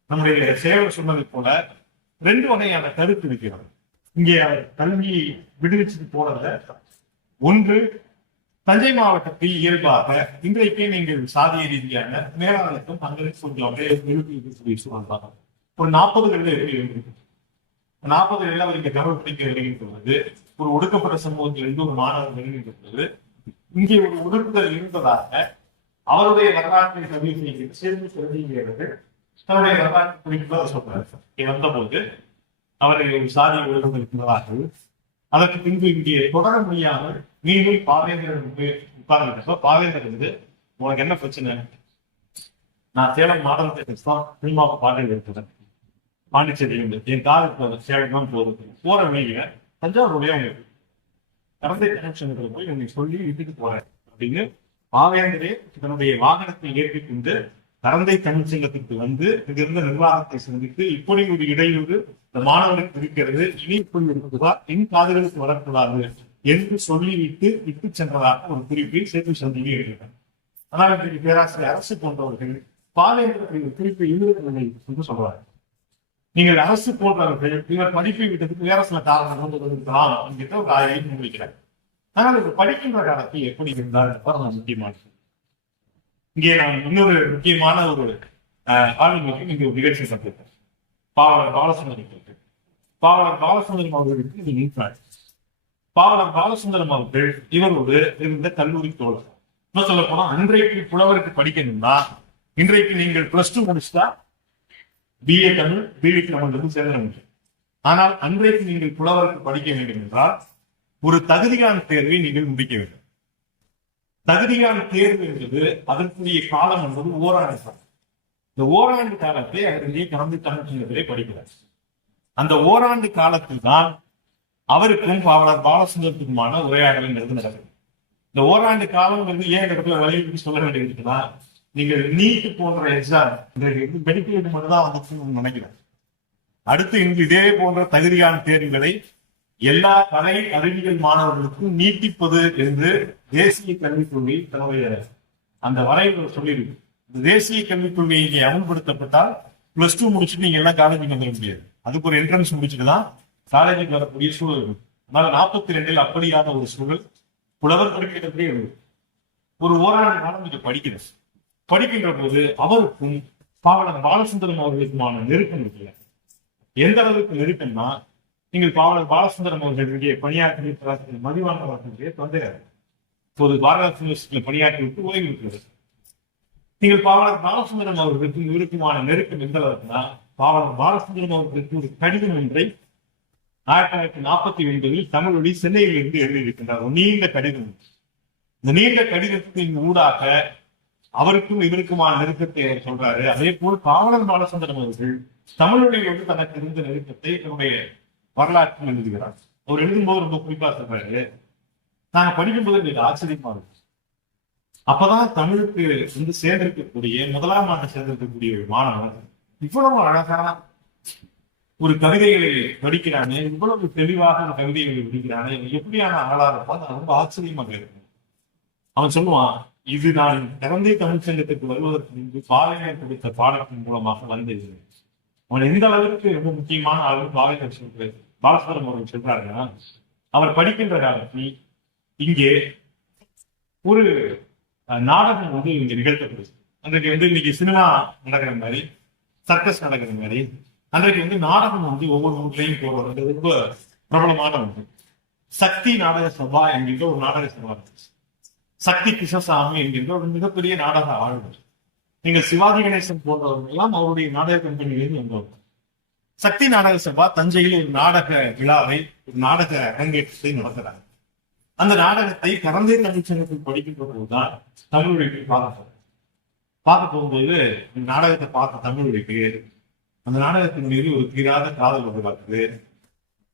நம்முடைய சேவல் சொன்னதை போல 2 வகையான கருத்து இருக்கிறது. இங்கே கல்வி விடுவிச்சு போறத ஒன்று, தஞ்சை மாவட்டத்தில் இயல்பாக இன்றைக்கே நீங்கள் சாதிய ரீதியான மேலாளருக்கும் தங்களுக்கு கொஞ்சம் அப்படியே சொல்றாங்க. ஒரு 40களில் இருக்கு. 40களில் அவர் இங்க தமிழ் படிக்க வருகின்றது, ஒரு ஒடுக்கப்பட்ட சமூகத்தில் இருந்து ஒரு மாணவர் வருகின்றது. இங்கே ஒரு ஒடுக்குதல் இருந்ததாக அவருடைய வரலாற்றை சேர்ந்து தெரிஞ்சுகிறது. தன்னுடைய வரலாற்று குறிப்பாக சொல்றாரு. வந்த போது அவரை சாதி ஒழுங்கு இருந்ததாகவும் அதற்கு பின்பு இங்கே தொடர முடியாமல் மீண்டும் பாவேந்தர் உட்கார்ந்து பாவேந்தர் உனக்கு என்ன பிரச்சனை? நான் சேலம் மாடல் தான் சினிமாவை பாடல் இருக்கிறேன், பாண்டிச்சேரி என் காலத்துல சேலம் தான் போகுது, போற வழியில தஞ்சாவூருடைய கரந்தை கனெக்ஷன்களை போய் உனக்கு சொல்லி வீட்டுக்கு போறேன் அப்படின்னு பாவேந்தரே தன்னுடைய வாகனத்தை ஏற்றிக்கொண்டு கரந்தை தமிழ்ச்சங்கத்திற்கு வந்து இங்கிருந்த நிர்வாகத்தை சந்தித்து இப்படி ஒரு இடையூறு இந்த மாணவர்களுக்கு இருக்கிறது, இனி இப்படி இருக்குதா, என் காதுகளுக்கு வரக்கூடாது என்று சொல்லிவிட்டு விட்டு சென்றதாக ஒரு குறிப்பை சேர்த்து சந்திக்க இருக்கிறார். ஆனால் இன்றைக்கு பேராசிரியர் அரசு போன்றவர்கள் பாவேந்தர் குறிப்பை எழுதுவதில்லை என்று சொல்றாங்க. நீங்கள் அரசு போன்றவர்கள் இவர் படிப்பை விட்டதுக்கு வேற சில காரணம் இருக்கலாம் என்கிட்ட ஒரு ஆய்வை முன்வைக்கிறார். ஆனால் இது படிக்கின்ற காலத்தில் எப்படி இருந்தார் முக்கியமானது. இங்கே நான் இன்னொரு முக்கியமான ஒரு ஆளுநருக்கு இங்கே ஒரு நிகழ்ச்சி சந்தித்தேன். பாவலர் பாலசுந்தரம். பாவலர் பாலசுந்தரம் அவர்களுக்கு இது நீட்டாள். பாவலர் பாலசுந்தரம் அவர்கள் இவரோடு இருந்த கல்லூரி தோழர். என்ன சொல்ல போனா, அன்றைக்கு புலவருக்கு படிக்கணும்னா இன்றைக்கு நீங்கள் +2 முடிச்சுட்டா BA தமிழ், BA தமிழ் சேர்ந்த முடியும். ஆனால் அன்றைக்கு நீங்கள் புலவருக்கு படிக்க வேண்டும் என்றால் ஒரு தகுதியான தேர்வை நீங்கள் முடிக்க வேண்டும். தகுதியான தேர்வு என்பது அதற்குரிய காலம் என்பது ஓராண்டு காலம். இந்த ஓராண்டு காலத்தை அவர்களே கலந்து தமிழ்ச்சங்கத்திலே படிக்கிறார். அந்த ஓராண்டு காலத்தில் தான் அவருக்கும் பாவலர் பாலசுந்தரத்துக்குமான உரையாடல் நடக்குது. இந்த ஓராண்டு காலம் ஏன் இடத்துல வலியுறுத்தி சொல்ல வேண்டியிருக்குன்னா, நீங்கள் நீட் போன்ற எக்ஸாம் மெடிக்கல் மட்டும்தான் வந்துச்சுன்னு நினைக்கிறேன். அடுத்து இன்று இதே போன்ற தகுதியான தேர்வுகளை எல்லா கலை அறிவியல் மாணவர்களுக்கும் நீட்டிப்பது என்று தேசிய கல்விக் கொள்கை தன்னுடைய அந்த வரைவு சொல்லியிருக்கு. இந்த தேசிய கல்விக் கொள்கை இங்கே அமல்படுத்தப்பட்டால் +2 முடிச்சுட்டு நீங்க எல்லாம் காலேஜுக்கு வந்துட முடியாது. அதுக்கு ஒரு என்ட்ரன்ஸ் முடிச்சுட்டு தான் காலேஜுக்கு வரக்கூடிய சூழல் இருக்கு. அதனால 42ல் அப்படியான ஒரு சூழல் புலவர் படிக்கிறதே ஒரு ஓராண்டு காலம் இங்க படிக்கின்ற போது அவருக்கும் பாவலர் பாலசுந்தரம் அவர்களுக்குமான நெருக்கம் இருக்குல்ல. எந்த அளவுக்கு நெருக்கம்னா, நீங்கள் பாவலர் பாலசுந்தரம் அவர்களுடைய பணியாற்றி மதிவானவர்களுடைய தந்தையார் இப்போது பாரத யூனிவர்சிட்டியில பணியாற்றி விட்டு ஓய்வு இருக்கிறது. நீங்கள் பாவலர் பாலசுந்தரம் அவர்களுக்கு இவருக்குமான நெருக்கம் எந்த அளவுக்குன்னா, பாவலர் பாலசுந்தரம் அவர்களுக்கு ஒரு கடிதம் ஒன்றை 1949 தமிழொலி சென்னையில் இருந்து எழுதியிருக்கின்றார். ஒரு நீண்ட கடிதம். இந்த நீண்ட கடிதத்தின் ஊடாக அவருக்கும் இவருக்குமான நெருக்கத்தை அவர் சொல்றாரு. அதே போல் காவலர் பாலச்சந்திரன் அவர்கள் தமிழுடைய தனக்கு இருந்த நெருக்கத்தை தன்னுடைய வரலாற்றில் எழுதுகிறார். அவர் எழுதும்போது ரொம்ப குறிப்பா சொல்றாரு, நாங்க படிக்கும்போது எங்களுக்கு ஆச்சரியமா இருக்கு. அப்பதான் தமிழுக்கு சேர்ந்திருக்கக்கூடிய முதலாம் ஆண்டு சேர்ந்திருக்கக்கூடிய ஒரு மாணவன் இவ்வளவு அழகா ஒரு கவிதைகளை படிக்கிறானே, இவ்வளவு தெளிவாக அந்த கவிதைகளை படிக்கிறானே, எப்படியான ஆளா இருப்பான், நான் ரொம்ப ஆச்சரியமாக இருக்கேன். அவன் சொல்லுவான், இது நான் கரந்தை தமிழ்ச்சங்கத்துக்கு வருவதற்கு முன்பு பாலையர் கொடுத்த பாடத்தின் மூலமாக வந்தது. அவன் எந்த அளவிற்கு ரொம்ப முக்கியமான அளவு பாலையர் பாலசுவரம் அவர்கள் சொல்றாருன்னா, அவர் படிக்கின்ற காலத்தில் இங்கே ஒரு நாடகம் இங்க நிகழ்த்தப்படுது. அன்றைக்கு இன்னைக்கு சினிமா நடக்கிற மாதிரி, சர்க்கஸ் நடக்கிற மாதிரி, அன்றைக்கு நாடகம் ஒவ்வொரு ஊர்லயும் போறது ரொம்ப பிரபலமான ஒன்று. சக்தி நாடக சபா என்கின்ற ஒரு நாடக சபா இருந்துச்சு. சக்தி கிருஷ்ணசாமி என்கின்ற ஒரு மிகப்பெரிய நாடக ஆளுநர். நீங்கள் சிவாஜி கணேசன் போன்றவர்கள் எல்லாம் அவருடைய நாடக கம்பெனியிலிருந்து வந்தவர்கள். சக்தி நாடக சபா தஞ்சையில் ஒரு நாடக விழாவை, ஒரு நாடக அரங்கேற்றத்தை நடத்துறாங்க. அந்த நாடகத்தை கரந்தை தமிழ்ச்சங்கத்தில் படிக்கின்ற போதுதான் தமிழுக்கு பார்க்க போகும்போது நாடகத்தை பார்த்த தமிழுக்கு அந்த நாடகத்தின் மீது ஒரு தீராத காதல் உருவாக்குது.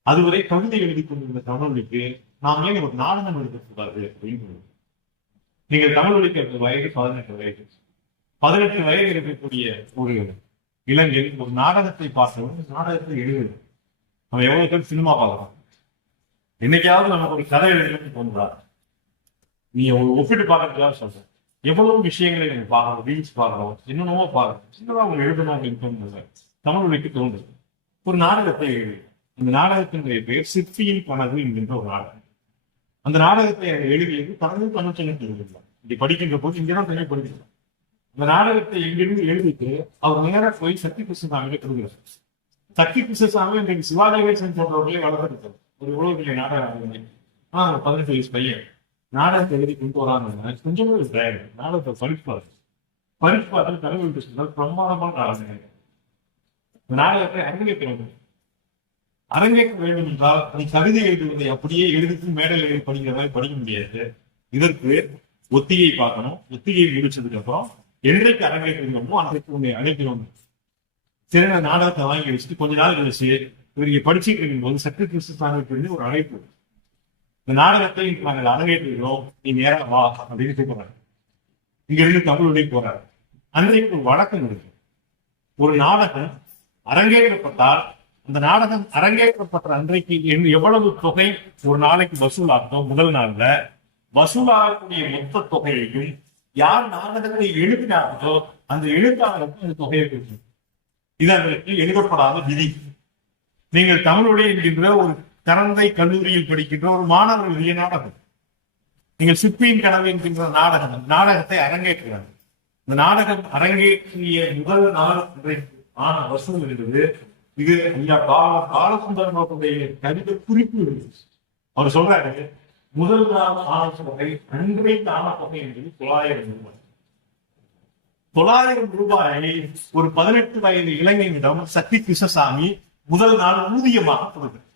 அதுவரை கவிதை எழுதி கொண்டிருந்த தமிழுக்கு நாம் ஏன் ஒரு நாடகம் எழுதக்கூடாது அப்படின்னு. நீங்கள் தமிழுக்கு வயது 18 வயது. 18 வயது இருக்கக்கூடிய ஒரு இளைஞன் ஒரு நாடகத்தை பார்த்தவன் நாடகத்தை எழுதுது. நம்ம எவ்வளவு பேர் சினிமா பார்க்கலாம், என்னைக்காவது நமக்கு ஒரு கதை எழுதுன்னு தோன்றாரு. நீ ஒப்பிட்டு பார்க்கறதுக்காக சொல்றேன். எவ்வளவு விஷயங்களை நீங்க பார்க்கணும், ரீல்ஸ் பார்க்கணும், என்னென்னவோ பார்க்கணும், சின்னதா அவங்க எழுதணும் அப்படின்னு தோணுது. தமிழுக்கு தோன்றுது. ஒரு நாடகத்தை எழுது. அந்த நாடகத்தினுடைய பெயர் சிற்பியின் கனவு என்கின்ற ஒரு நாடகம். அந்த நாடகத்தை எழுதியது கரந்தை தமிழ்ச்சங்கத்தில் எழுதலாம். இப்படி படிக்கின்ற போது இங்கதான் தனியாக படிக்கலாம். அந்த நாடகத்தை எங்கிருந்து எழுதிட்டு அவர் நேராக போய் சக்தி கிருஷ்ணசாமியை கொடுக்கிறார். சக்தி கிருஷ்ணசாமி இன்றைக்கு சிவாஜி கணேசன் போன்றவர்களே வளர்ந்துருக்காரு. ஒரு உழவு பெரிய நாடகம். ஆனா ஒரு 18 வயசு பையன் நாடகத்தை எழுதி கொண்டு வராங்க. கொஞ்சமே ஒரு தயாரி நாடகத்தை பரிட்பார்கள் தலைவர் கிருஷ்ணன் பிரமாதமான நாடகம். நாடகத்தை அரங்கேற்க வேண்டும் என்றால் நீ கவிதை எழுதுவதை அப்படியே எழுதிட்டு மேடையில் எழுதி படிக்கிற மாதிரி படிக்க முடியாது. இதற்கு ஒத்திகை பார்க்கணும். ஒத்திகையை முடிச்சதுக்கு அப்புறம் என்றைக்கு அரங்கேற்றமோ அன்றைக்கு உன்னை அழைக்கிறோம். சிறந்த நாடகத்தை வாங்கி வச்சுட்டு கொஞ்ச நாள் கழிச்சு இவருக்கு படிச்சுட்டு இருக்கும் போது சக்தி கிருஷ்ணசாமிக்கு ஒரு அழைப்பு, இந்த நாடகத்தை நாங்கள் அரங்கேற்றுகிறோம், நீ நேரா வா அப்படின்னு கூப்பிடுறாங்க. இங்க இருந்து தமிழுடைய போறாரு. அன்றைக்கு ஒரு வழக்கம் இருக்கு. ஒரு நாடகம் அரங்கேற்றப்பட்டால் அந்த நாடகம் அரங்கேற்றப்பட்ட அன்றைக்கு எவ்வளவு தொகை ஒரு நாளைக்கு வசூலாகும், முதல் நாள்ல வசூலாகக்கூடிய மொத்த தொகையையும் யார் நாடகத்தை எழுதினார்களோ அந்த எழுத்தாளருக்கு அந்த தொகையை கொடுக்கும். இது அவர்களுக்கு எழுதப்படாத விதி. நீங்கள் தமிழுடைய என்கின்ற ஒரு கரந்தை கல்லூரியில் படிக்கின்ற ஒரு மாணவர் எழுதிய நாடகம். நீங்கள் சிற்பியின் கனவு என்கின்ற நாடகத்தை அரங்கேற்றுகிறார். இந்த நாடகம் அரங்கேற்றிய முதல் நாள் ஆன வசூல் என்பது இது ஐயா பாலசுந்தரன் அவருடைய கவிதை குறிப்பு. அவர் சொல்றாரு, முதல் நாள் ஆன தொகை அன்றைக்கு ஆன தொகை என்பது 900 ரூபாய். 900 ரூபாயை ஒரு 18 வயது இளைஞனிடம் சக்தி கிருஷ்ணசாமி முதல் நாள் ஊதியமாக கொடுக்கிறார்.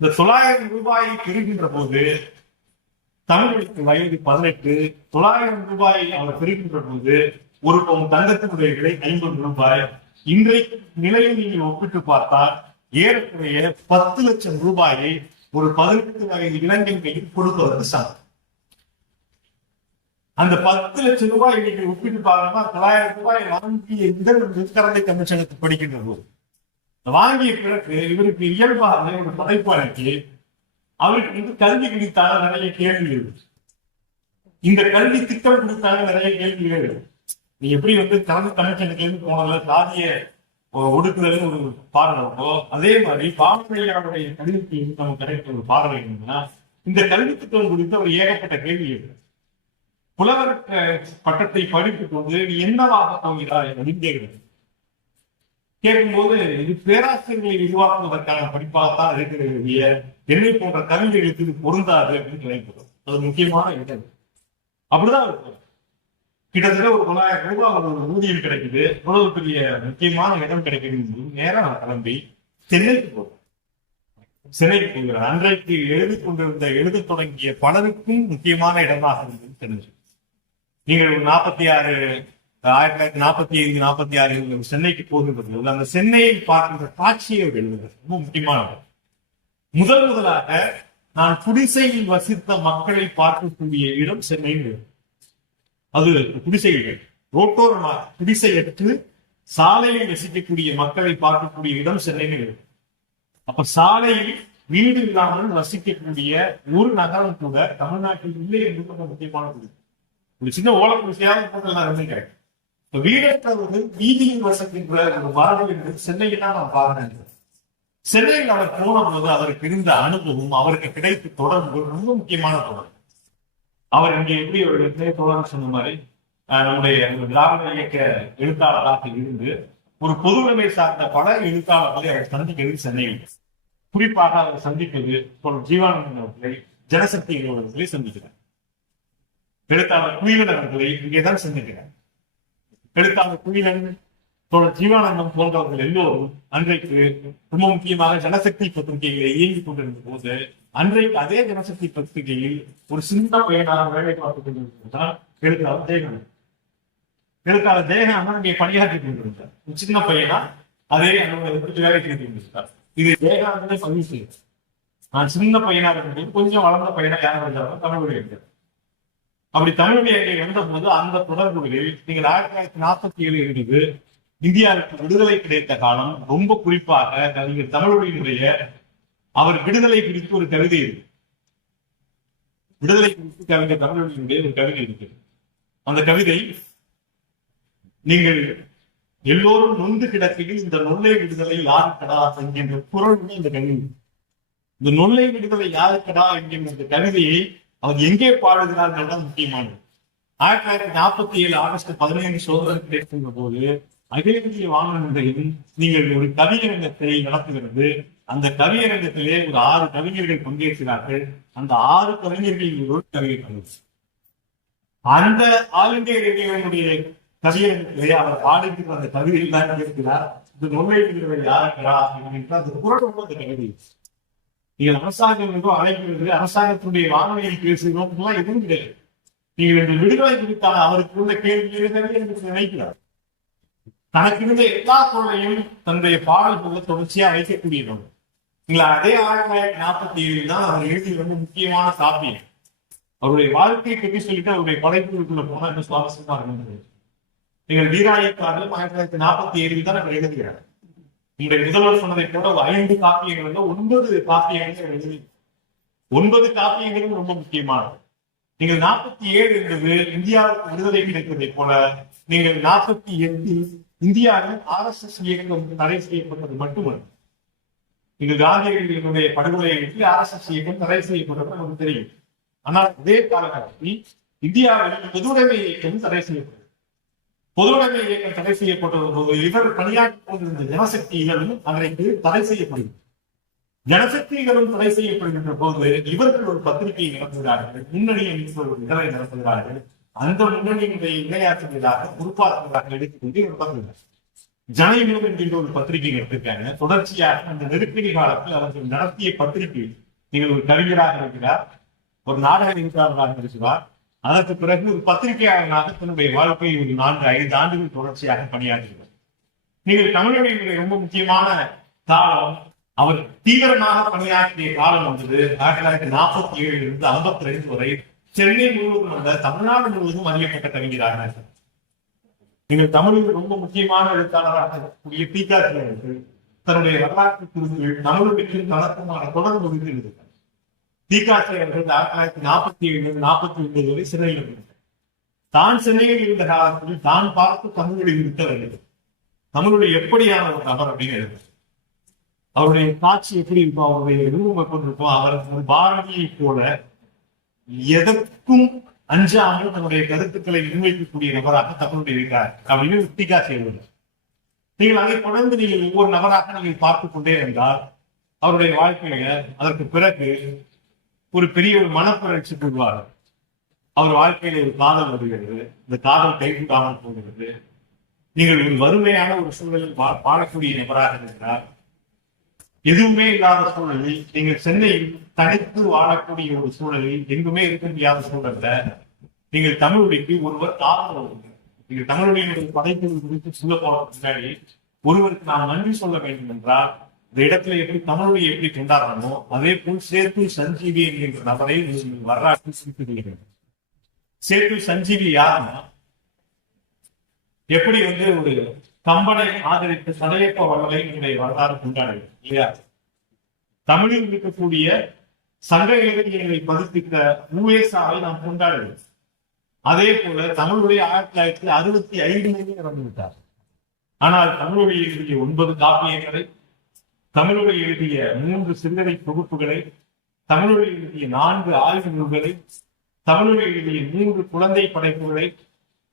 இந்த 900 ரூபாயை பெறுகின்ற போது தமிழுக்கு வயது 18. 900 ரூபாயை அவர் பெறுகின்ற போது ஒரு பவுன் தங்கத்தினுடைய விலை 50 ரூபாய். இன்றைக்கு நிலையை நீங்கள் ஒப்பிட்டு பார்த்தால் ஏறக்குறைய 10 லட்சம் ரூபாயை ஒரு 18 வயது இளைஞன் கையில் கொடுப்பதற்கு சமம். அந்த 10 லட்சம் ரூபாய் நீங்கள் ஒப்பிட்டு பார்த்தோம்னா 900 ரூபாய் வாங்கிய கரந்தை தமிழ்ச்சங்கத்தில் படிக்கின்ற போது வாங்கிய பிறகு இவருக்கு இயல்பாக ஒரு படைப்பாளருக்கு அவருக்கு கல்வி குறித்தான நிறைய கேள்விகள், இந்த கல்வி திட்டம் குறித்தான நிறைய கேள்விகள். நீ எப்படி கலந்து தமிழ்ச்சங்கத்திலிருந்து போனதுல சாதிய ஒடுக்குதல் ஒரு பார்வைக்கோ, அதே மாதிரி பாவனையாளருடைய கல்விக்கு நம்ம கிடைக்கிற ஒரு பார்வை என்னன்னா இந்த கல்வி திட்டம் குறித்து ஒரு ஏகப்பட்ட கேள்விகள். புலவர் பட்டத்தை படித்துக் கொண்டு நீ என்னவாக போகிறாய் அப்படின்னு கேட்கிறது. கேட்கும்போது இது பேராசிரியர்களை உருவாக்குவதற்கான படிப்பாகத்தான் இருக்கிறது, என்னை போன்ற கவிஞர்களுக்கு இது பொருந்தாது அப்படின்னு நினைக்கிறோம். அது முக்கியமான இடம். அப்படிதான் இருக்கும். கிட்டத்தட்ட ஒரு 900 ரூபாய் ஒரு ஊதியம் கிடைக்குது, இவ்வளவு பெரிய முக்கியமான இடம் கிடைக்குது. நேரம் கிளம்பி சென்னைக்கு போகிறோம். சென்னைக்கு போகிறார். அன்றைக்கு எழுதி தொடங்கிய பலருக்கும் முக்கியமான இடமாக இருந்தது தெரிஞ்சு. நீங்கள் 1945-46 சென்னைக்கு போகின்றது அந்த சென்னையை பார்க்கின்ற காட்சியை எழுதுகிறது ரொம்ப முக்கியமானது. முதலாக நான் குடிசையில் வசித்த மக்களை பார்க்கக்கூடிய இடம் சென்னை. அது குடிசைகள் ரோட்டோரமாக குடிசை எடுத்து சாலையில் வசிக்கக்கூடிய மக்களை பார்க்கக்கூடிய இடம் சென்னை. அப்ப சாலையில் வீடு இல்லாமல் வசிக்கக்கூடிய ஒரு நகரம் கூட தமிழ்நாட்டில் இல்லை என்பது முக்கியமான ஒரு சின்ன ஓலக்குடிசையாக நான் இருந்திருக்கிறேன். வீடற்றவர்கள் வீதியில் வசிக்கின்ற ஒரு வரவு என்பது சென்னையில் தான் நான் பார்க்கிறேன். சென்னையில் அவர் போன போது அவருக்கு இருந்த அனுபவம், அவருக்கு கிடைத்த தொடர்பு ரொம்ப முக்கியமான தொடர்பு. அவர் இங்கே எப்படி ஒரு தொடர்பு சொன்ன மாதிரி நம்முடைய திராவிட இயக்க எழுத்தாளராக இருந்து ஒரு பொதுவுடைமை சார்ந்த பல எழுத்தாளர்களை அவர் சந்திக்கிறது சென்னையில். குறிப்பாக அவர் சந்திப்பது ஜீவானந்தன் அவர்களை, ஜனசக்தி அவர்களை சந்திக்கிறார். எழுத்தாளர் குயிலன் அவர்களை இங்கேதான் சந்திக்கிறார். எழுத்தாளர் குயிலன், ஜீவானந்தம் போன்றவர்கள் எல்லோரும் அன்றைக்கு ரொம்ப முக்கியமாக ஜனசக்தி பத்திரிகைகளை இயங்கிக் கொண்டிருந்த போது அன்றைக்கு அதே ஜனசக்தி பத்திரிகையில் ஒரு சின்ன பையனாக வேலை பார்த்துக் கொண்டிருந்தார் எழுத்தாளர் ஜெயகாந்தன். எழுத்தாளர் ஜெயகாந்தன் இங்கே பணியாற்றிக் கொண்டிருந்தார். ஒரு சின்ன பையனா அதே அலுவலகத்துக்கு வேலை செய்து கொண்டிருந்தார். இது ஜெயகாந்தனை பதிவு செய்தார். நான் சின்ன பையனாக இருந்தது கொஞ்சம் வளர்ந்த பையனா யாரும் இருந்தாலும் தமிழ் வழி இருக்கிறது. அப்படி தமிழ் வழி வந்த போது அந்த தொடர்புகளில் நீங்கள் 1947 இருந்தது இந்தியாவுக்கு விடுதலை கிடைத்த காலம். ரொம்ப குறிப்பாக கவிஞர் தமிழொலியினுடைய அவர் விடுதலை குறித்து ஒரு கவிதை இருக்கு. விடுதலை குறித்து கவிஞர் தமிழொலியினுடைய ஒரு கவிதை இருக்கு. அந்த கவிதை, நீங்கள் எல்லோரும் நொந்து கிடக்கையில் இந்த நொல்லை விடுதலை யாருக்கடா என்கின்ற குரல் இந்த கவிதை. இந்த நொல்லை விடுதலை யாருக்கடா என்கின்ற இந்த கவிதையை அவர் எங்கே பாடுகிறார் என்றால் முக்கியமானது. 1947 ஆகஸ்ட் 15 சுதந்திரம் கிடைக்கின்ற போது அகில இந்திய வானொலியில் நீங்கள் ஒரு கவியரங்கத்தை நடத்துகிறது. அந்த கவியரங்கத்திலே ஒரு 6 கவிஞர்கள் பங்கேற்கிறார்கள். அந்த 6 கவிஞர்களில் ஒரு கவிஞர். அந்த ஆல் இந்தியா ரேடியோனுடைய கவியரங்கத்திலே அவர் பாடுகின்ற அந்த கவிதையில் தான் இருக்கிறார். இந்த நொல்லை விடுதலை யாருக்கிறா அந்த குரல் அந்த கவிதை. நீங்கள் அரசாங்கம் என்றோ அழைக்கிறது, அரசாங்கத்துடைய வானொலியில் பேசுகிறோம் எதுவும் கிடையாது. நீங்கள் இந்த விடுதலை குறித்தான அவருக்கு உள்ள கேள்வி என்று நினைக்கிறார். தனக்கு இருந்த எல்லா குரலையும் தன்னுடைய பாடல்களை தொடர்ச்சியா வைக்கக்கூடியவங்க. நீங்கள் அதே 1947 தான் அவர் எழுதி முக்கியமான காப்பியம். அவருடைய வாழ்க்கையை பற்றி சொல்லிட்டு அவருடைய படைப்புகளுக்குள்ள போனா என்ன சுவாரஸ்யமா இருந்தது. நீங்கள் வீராயக்காரர்கள் 1947 தான் அவர் எழுதுகிறார். உங்களுடைய முதல்வர் சொன்னதை போல 5 காப்பியங்கள் 9 காப்பியங்கள் எழுதி 9 காப்பியங்களும் ரொம்ப முக்கியமானது. நீங்கள் 47 என்பது இந்தியாவுக்கு விடுதலை கிடைத்ததை போல நீங்கள் 48 இந்தியாவில் RSS இயக்கம் தடை செய்யப்பட்டது மட்டுமல்ல. நீங்கள் காந்தியடிகளுடைய படுகொலையை பற்றி RSS இயக்கம் தடை செய்யப்பட்டது நமக்கு தெரியும். ஆனால் அதே காலகட்டத்தில் இந்தியாவில் பொதுவுடைமை இயக்கம் தடை செய்யப்பட்டது. பொதுவுடைமை இயக்கம் தடை செய்யப்பட்டது போது இவர் பணியாற்றிக் கொண்டிருந்த ஜனசக்திகளும் அதற்கு தடை செய்யப்படுகிறது. ஜனசக்திகளும் தடை செய்யப்படுகின்ற போது இவர்கள் ஒரு பத்திரிகையை நடத்துகிறார்கள், முன்னணி என்ற ஒரு இதழை நடத்துகிறார்கள். அந்த முன்னணியினுடைய இணையாற்றுவதாக பொறுப்பாளர்களாக எடுத்துக்கொண்டு நடத்துகிறார். ஜனயுகம் என்கின்ற ஒரு பத்திரிகை நடத்திருக்காங்க. தொடர்ச்சியாக அந்த நெருக்கடி காலத்தில் அவர்கள் நடத்திய பத்திரிகை, நீங்கள் ஒரு கவிஞராக இருக்கிறார், ஒரு நாடக எழுத்தாளராக இருக்கிறார், அதற்கு பிறகு ஒரு பத்திரிகையாளராக தன்னுடைய வாழ்க்கையை ஒரு 4-5 ஆண்டுகள் தொடர்ச்சியாக பணியாற்றுகிறார். நீங்கள் தமிழர்களுடைய ரொம்ப முக்கியமான காலம், அவர் தீவிரமாக பணியாற்றிய காலம் வந்தது 1947 இருந்து 52 வரை சென்னை முழுவதும் அல்ல தமிழ்நாடு முழுவதும் அறியப்பட்ட கவிஞராக. நீங்கள் தமிழில் ரொம்ப முக்கியமான எழுத்தாளராக இருக்கக்கூடிய தீகாசி அவர்கள் தன்னுடைய வரலாற்று குறிப்புகள் தமிழுக்கு தனக்குமான தொடர்பு எழுதியிருக்கிறார். தீகாசி அவர்கள் 1947-49 வரை சிறையில் இருந்தார். தான் சென்னையில் இருந்த காலத்தில் தான் பார்த்து தமிழில் இருக்க தமிழுடைய எப்படியான ஒரு நபர் அப்படின்னு எழுதுறார். அவருடைய காட்சி எப்படி இருக்கும், அவருடைய விரும்பம் கொண்டிருக்கும், அவர் பாரதியை போல எதற்கும் அஞ்சாமல் தன்னுடைய கருத்துக்களை முன்வைக்கக்கூடிய நபராக தமிழுடைய இருக்கிறார் அப்படின்னு தீகாசி எழுதுகிறார். நீங்கள் அதை தொடர்ந்து நீங்கள் ஒவ்வொரு நபராக நீங்கள் பார்த்துக் கொண்டே இருந்தால் அவருடைய வாழ்க்கையில அதற்கு பிறகு ஒரு பெரிய ஒரு மனப்புரட்சி கொள்வார். அவர் வாழ்க்கையில ஒரு காதல் வருகிறது, இந்த காதல் கைகூடாமல் போகிறது. நீங்கள் ஒரு வறுமையான ஒரு சூழலில் வாழக்கூடிய நபராக இருக்கிறார். எதுவுமே இல்லாத சூழலில் நீங்கள் சென்னையில் தனித்து வாழக்கூடிய ஒரு சூழலில் எங்குமே இருக்க முடியாத சூழல்ல நீங்கள் தமிழொலிக்கு ஒருவர் ஆதரவு. நீங்கள் தமிழொலியினுடைய படைப்புகள் குறித்து சொல்ல போன முன்னாடி ஒருவருக்கு நாம் நன்றி சொல்ல வேண்டும் என்றால் இந்த இடத்துல எப்படி தமிழொலி எப்படி கொண்டாடுறோமோ அதே போல் சேத்து சஞ்சீவி என்கின்ற நபரை நீங்கள் வரலாற்று குறிப்பிடுகிறீர்கள். சேத்து சஞ்சீவி யாருன்னா எப்படி ஒரு கம்பனை ஆதரித்து சடையப்ப வள்ளலை என்னுடைய வரலாறு கொண்டாடுகிறது இல்லையா? தமிழில் இருக்கக்கூடிய சங்க இலக்கியங்களை பதிப்பித்த ஊவேசாவை நாம் கொண்டாடுகிறோம். அதே போல தமிழுடைய 1965 இறந்து விட்டார். ஆனால் தமிழுடைய எழுதிய 9 காப்பியங்களை, தமிழுடைய எழுதிய 3 சிந்தனை தொகுப்புகளை, தமிழுடைய எழுதிய 4 ஆய்வு நூல்களை, தமிழுடைய எழுதிய 3 குழந்தை படைப்புகளை,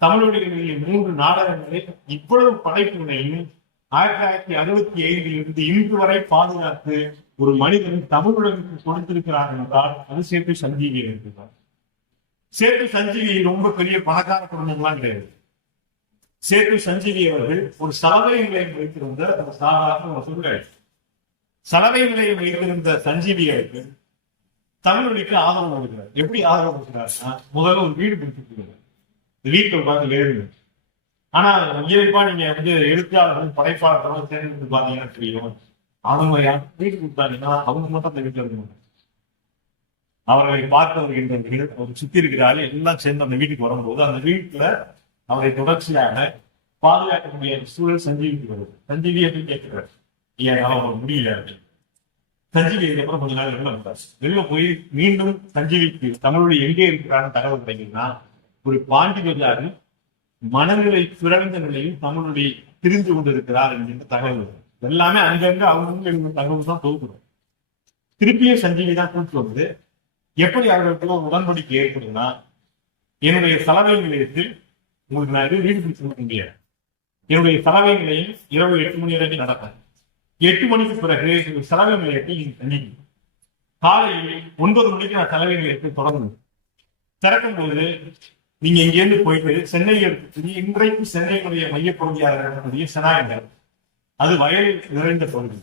தமிழுடைய எழுதிய 3 நாடகங்களை, இவ்வளவு படைப்புகளையும் 1965 இன்று வரை பாதுகாத்து ஒரு மனிதன் தமிழுலகுக்கு கொடுத்திருக்கிறார் என்றால் அது சேத்து சஞ்சீவி இருக்கிறார். சேத்து சஞ்சீவி ரொம்ப பெரிய பணக்கார குடும்பம்லாம் கிடையாது. சேத்து சஞ்சீவி அவர்கள் ஒரு சலவை நிலையம் வைத்திருந்த ஒரு சாதாரண சூழ்நிலை. சலவை நிலையம் வைத்திருந்த சஞ்சீவி அவர்கள் தமிழொலிக்கு ஆதரவு கொடுக்கிறார். எப்படி ஆதரவு கொடுக்கிறார்னா முதல்ல ஒரு வீடு பிடிச்சிருக்கிறார். வீட்டை உட்கார்ந்து எழுதுங்க. ஆனா இயல்பா நீங்க எழுத்தாளர்கள் படைப்பாளர்கள் சேர்ந்து பாத்தீங்கன்னா தெரியும், அவங்க வீடு கொடுத்தாங்கன்னா அவங்க மட்டும் அந்த வீட்டுல இருக்க மாட்டாங்க. அவர்களை பார்த்து வருகின்றவர்கள் ஒரு சுத்தி இருக்கிறாரு எல்லாம் சேர்ந்து அந்த வீட்டுக்கு வரும்போது அந்த வீட்டுல அவரை தொடர்ச்சியாக பாதுகாக்கக்கூடிய சூழல் சஞ்சீவிக்கு வருது. சஞ்சீவி எப்படி கேட்கிறார், ஏன் அவங்க முடியல அப்படின்னு. சஞ்சீவி அப்புறம் கொஞ்ச நாள் வெளில வந்தார். வெளில போய் மீண்டும் சஞ்சீவிக்கு தமிழுடைய எங்கே இருக்கிறான்னு தகவல் கிடைக்குதுன்னா ஒரு பாண்டி பஜாரில் மனநிலை பிறந்த நிலையில் தமிழுடைய பிரிந்து கொண்டிருக்கிறார் என்கின்ற தகவல். எல்லாமே அங்கங்க அவங்க தகவல் தான் தொகுக்கிறோம். திருப்பியும் சஞ்சீவி தான் கூட்டு வந்து எப்படி அவர்களுக்கு உடன்படிக்கை ஏற்படுதுன்னா, என்னுடைய சலவை நிலையத்தில் உங்களுக்கு நான் வீடு பிடிச்சு முடியாது. என்னுடைய சலவை நிலையம் இரவு 8 மணி வரைக்கும் நடக்கும். 8 மணிக்கு பிறகு சலவை நிலையத்தை நீங்க சந்திக்கணும். காலையில் 9 மணிக்கு நான் சலவை நிலையத்தை தொடங்கணும். திறக்கும் போது நீங்க இங்கிருந்து போயிட்டு சென்னையில் இருக்கக்கூடிய இன்றைக்கு சென்னையினுடைய மையப்பகுதியாக இருக்கக்கூடிய செனாயங்கள், அது வயலில் நிறைந்த பகுதி.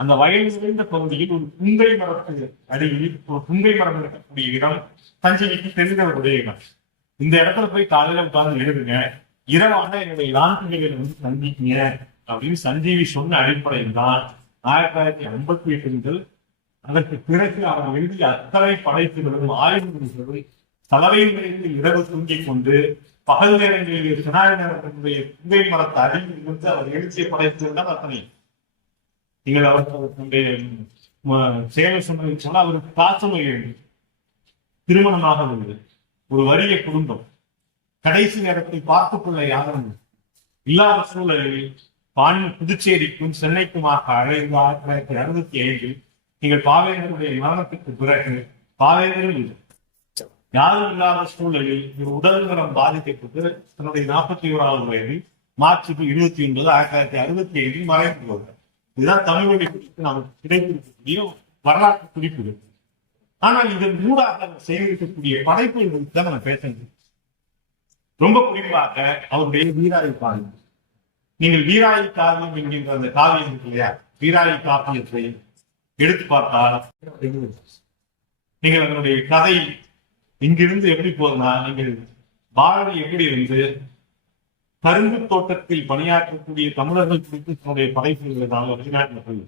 அந்த வயல் நிறைந்த பகுதியில் ஒரு புங்கை மரத்துக்கு அருகில் ஒரு புங்கை மரம் இருக்கக்கூடிய இடம் சஞ்சீவிக்கு தெரிந்தவருடைய இடம். இந்த இடத்துல போய் காலையில உட்கார்ந்து எழுதுங்க, இரவாக என்னுடைய லாங்குகளை சந்திக்கீங்க அப்படின்னு சஞ்சீவி சொன்ன அடிப்படையில் தான் 1958 முதல் அதற்கு பிறகு அவர் எழுதிய அத்தனை படைப்புகளும் ஆய்வுகளும் சலவையிலிருந்து இரவு தூங்கிக் கொண்டு பகல் நேரங்களில் சினாய நேரத்தினுடைய புங்கை மரத்தை அருகில் இருந்து அவர் எழுதிய படைப்புகள் தான் அத்தனை. நீங்கள் அவர்களுடைய சேவை சொன்னதை சொன்னால் அவருக்கு காசநோய் திருமணமாக உள்ளது, ஒரு வறிய குடும்பம், கடைசி நேரத்தில் பார்த்துக்கொள்ள யாரும் இல்லாத சூழலில் புதுச்சேரிக்கும் சென்னைக்குமாக அழைந்து 1965 நீங்கள் பாவேந்தருடைய மரணத்துக்கு பிறகு பாவேந்தரும் இல்லை, யாரும் இல்லாத சூழலில் ஒரு உடல் நலம் பாதிக்கப்பட்டு தன்னுடைய 41வது வயதில் மார்ச் 29, 1965 மறைந்து போகிறார். இதுதான் தமிழொலி குறித்து நமக்கு கிடைத்திருக்கக்கூடிய வரலாற்று குறிப்புகள். ஆனால் இதன் ஊடாக செய்திருக்கக்கூடிய படைப்புகள் குறித்து தான் நம்ம பேசணும். ரொம்ப குறிப்பாக அவருடைய வீராய் காவியம். நீங்கள் வீராய் காவியம் என்கின்ற அந்த காவியம் இருக்கு இல்லையா, வீராய் காப்பியத்தை எடுத்து பார்த்தால் நீங்கள் அதனுடைய கதை இங்கிருந்து எப்படி போதுனா, நீங்கள் பாரதி எப்படி இருந்து கரும்பு தோட்டத்தில் பணியாற்றக்கூடிய தமிழர்கள் குறித்து தன்னுடைய படைப்புகள் வெளிநாட்டில் போய்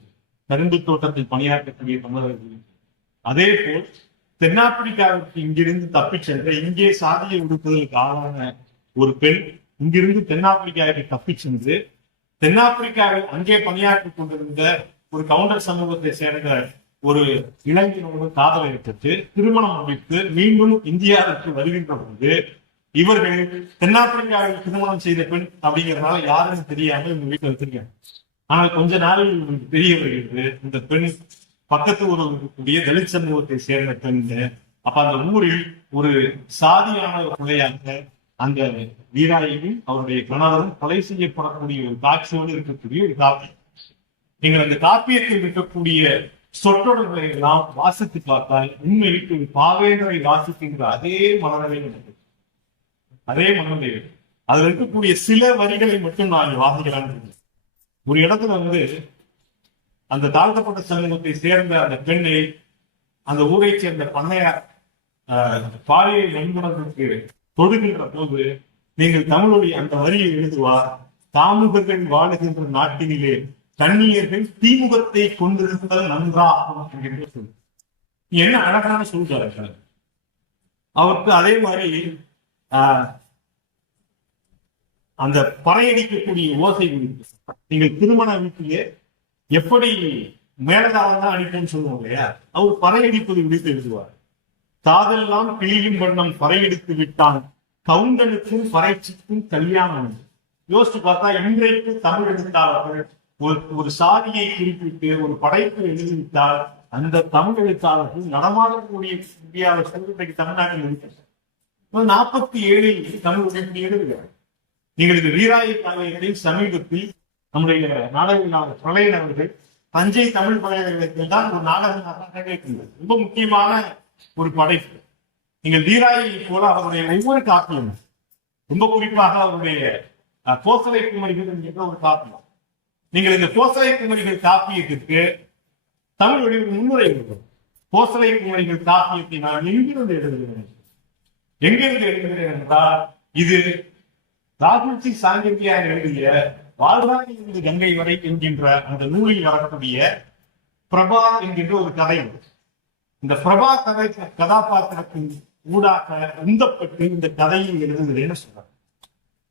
கரும்பு தோட்டத்தில் பணியாற்றக்கூடிய தமிழர்கள், அதே போல் தென்னாப்பிரிக்காவிற்கு இங்கிருந்து தப்பிச் சென்ற இங்கே சாதியை ஒடுக்குதலுக்கு ஆளான ஒரு பெண் இங்கிருந்து தென்னாப்பிரிக்காவிற்கு தப்பிச் சென்று தென்னாப்பிரிக்காவில் அங்கே பணியாற்றிக் கொண்டிருந்த ஒரு கவுண்டர் சமூகத்தை சேர்ந்த ஒரு இளைஞனோடு காதலை ஏற்பட்டு திருமணம் முடித்து மீண்டும் இந்தியாவிற்கு வருகின்ற போது இவர்கள் தென்னாப்பிரிக்காவில் திருமணம் செய்த பெண் அப்படிங்கிறதுனால யாருன்னு தெரியாம இவங்க வீட்டுல வச்சிருக்காங்க. ஆனால் கொஞ்ச நாளில் இவங்களுக்கு தெரிய வருகிறது இந்த பெண் பக்கத்து ஊரில் இருக்கக்கூடிய தலித் சமூகத்தை சேர்ந்த பெண். அப்ப அந்த ஊரில் ஒரு சாதியான கொலையாக அந்த வீராயையும் அவருடைய கணவரும் கொலை செய்யப்படக்கூடிய ஒரு காட்சியோடு இருக்கக்கூடிய ஒரு காப்பியம். நீங்கள் அந்த காப்பியத்தில் இருக்கக்கூடிய சொற்றொடர்களை எல்லாம் வாசித்து பார்த்தால் உண்மைக்கு பாவேந்தரை வாசிக்கின்ற அதே மனநிலை நடக்குது. அதே மனநிலை அதுல இருக்கக்கூடிய சில வரிகளை மட்டும் நான் வாசிக்கலாம். ஒரு இடத்துல அந்த தாழ்த்தப்பட்ட சமூகத்தை சேர்ந்த அந்த பெண்ணை அந்த ஊரை சேர்ந்த பண்ணையார் பாலியல் வன்முறைக்கு தொடுகின்ற போது நீங்கள் தமிழுடைய அந்த வரியை எழுதுவார். தாமுகர்கள் வாழுகின்ற நாட்டினிலே கண்ணியர்கள் தீமுகத்தை கொண்டிருந்தல் நன்றாகும் என்று சொல்லு. என்ன அழகான சொல்றாரு அவருக்கு. அதே மாதிரி அந்த பறையடிக்கக்கூடிய ஓசை நீங்கள் திருமண வீட்டிலே எப்படி மேலதாளம் தான் அடிப்போம்னு சொல்லுவோம் இல்லையா, அவர் பறையடிப்பது விடுத்து எழுதுவார். காதெல்லாம் கிளியும் வண்ணம் பறையெடுத்து விட்டான், கவுண்டனுக்கும் பறைச்சிக்கும் கல்யாணம். யோசிச்சு பார்த்தா இன்றைக்கு தமிழ் எழுத்தாளர்கள் ஒரு சாதியை குறிப்பிட்டு ஒரு படைப்பு எழுதிவிட்டால் அந்த தமிழ் எழுத்தாளர்கள் நடமாடக்கூடிய இந்தியாவில் இன்றைக்கு தமிழ்நாட்டில் இருக்கிறது. 47 தமிழ் எழுதுகிறார். நீங்கள் இது வீராய கலைகளில் சமீபத்தில் நம்முடைய நாடகவியலாளர் பிரளயன் அவர்கள் தஞ்சை தமிழ் படையகத்தில் தான் ஒரு நாடகம் ரொம்ப முக்கியமான ஒரு படைப்பு. நீங்கள் வீராயை போல அவருடைய ஒவ்வொரு காப்பியம், ரொம்ப குறிப்பாக அவருடைய கோசலை குமரிகள் என்கின்ற ஒரு காப்பியம். நீங்கள் இந்த கோசலை குமரிகள் காப்பியத்திற்கு தமிழ் வடிவில் முன்னுரை இருக்கும். கோசலை குமரிகள் காப்பியத்தை நான் எங்கிருந்து எழுதுகிறேன் என்றால் இது ராகுல்ஜி சாங்கித்யார் எழுதிய வாழ்வாயிலிருந்து கங்கை வரை என்கின்ற அந்த நூலில் வரக்கூடிய பிரபா என்கின்ற ஒரு கதை. இந்த பிரபா கதை கதாபாத்திரத்தின் ஊடாக உந்தப்பட்டு இந்த கதையை எழுதுகிறேன்னு சொல்றாங்க.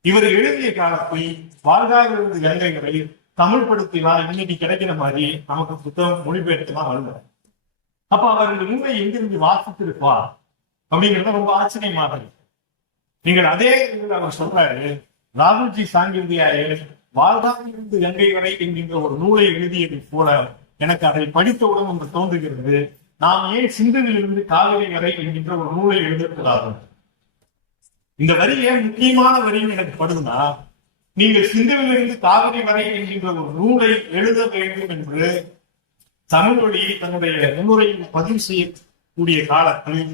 இவர் எழுதிய காலத்தில் வாழ்வாயிலிருந்து கங்கை வரை தமிழ் படுத்தினால் இன்னைக்கு கிடைக்கிற மாதிரி நமக்கு புத்தகம் மொழிபெயர்த்துலாம் வரல. அப்ப அவர் இந்த நூலை எங்கிருந்து வாசித்திருப்பார் அப்படிங்கிறத ரொம்ப ஆச்சரியமாக இருக்கு. நீங்கள் அதே அவர் சொல்றாரு, ராகுல்ஜி சாங்கித்யார் வாழ்வாயிலிருந்து கங்கை வரை என்கின்ற ஒரு நூலை எழுதியதை போல எனக்கு அதை படித்தவுடன் ஒன்று தோன்றுகிறது, நாம் ஏன் சிந்துவிலிருந்து காவிரி வரை என்கின்ற ஒரு நூலை எழுதக்கூடாது. இந்த வரி ஏன் முக்கியமான வரியும் எனக்கு படுதுன்னா, நீங்கள் சிந்துவிலிருந்து காவிரி வரை என்கின்ற ஒரு நூலை எழுத வேண்டும் என்று தமிழ்மொழி தன்னுடைய முன்னுரையில் பதிவு செய்யக்கூடிய காலத்தில்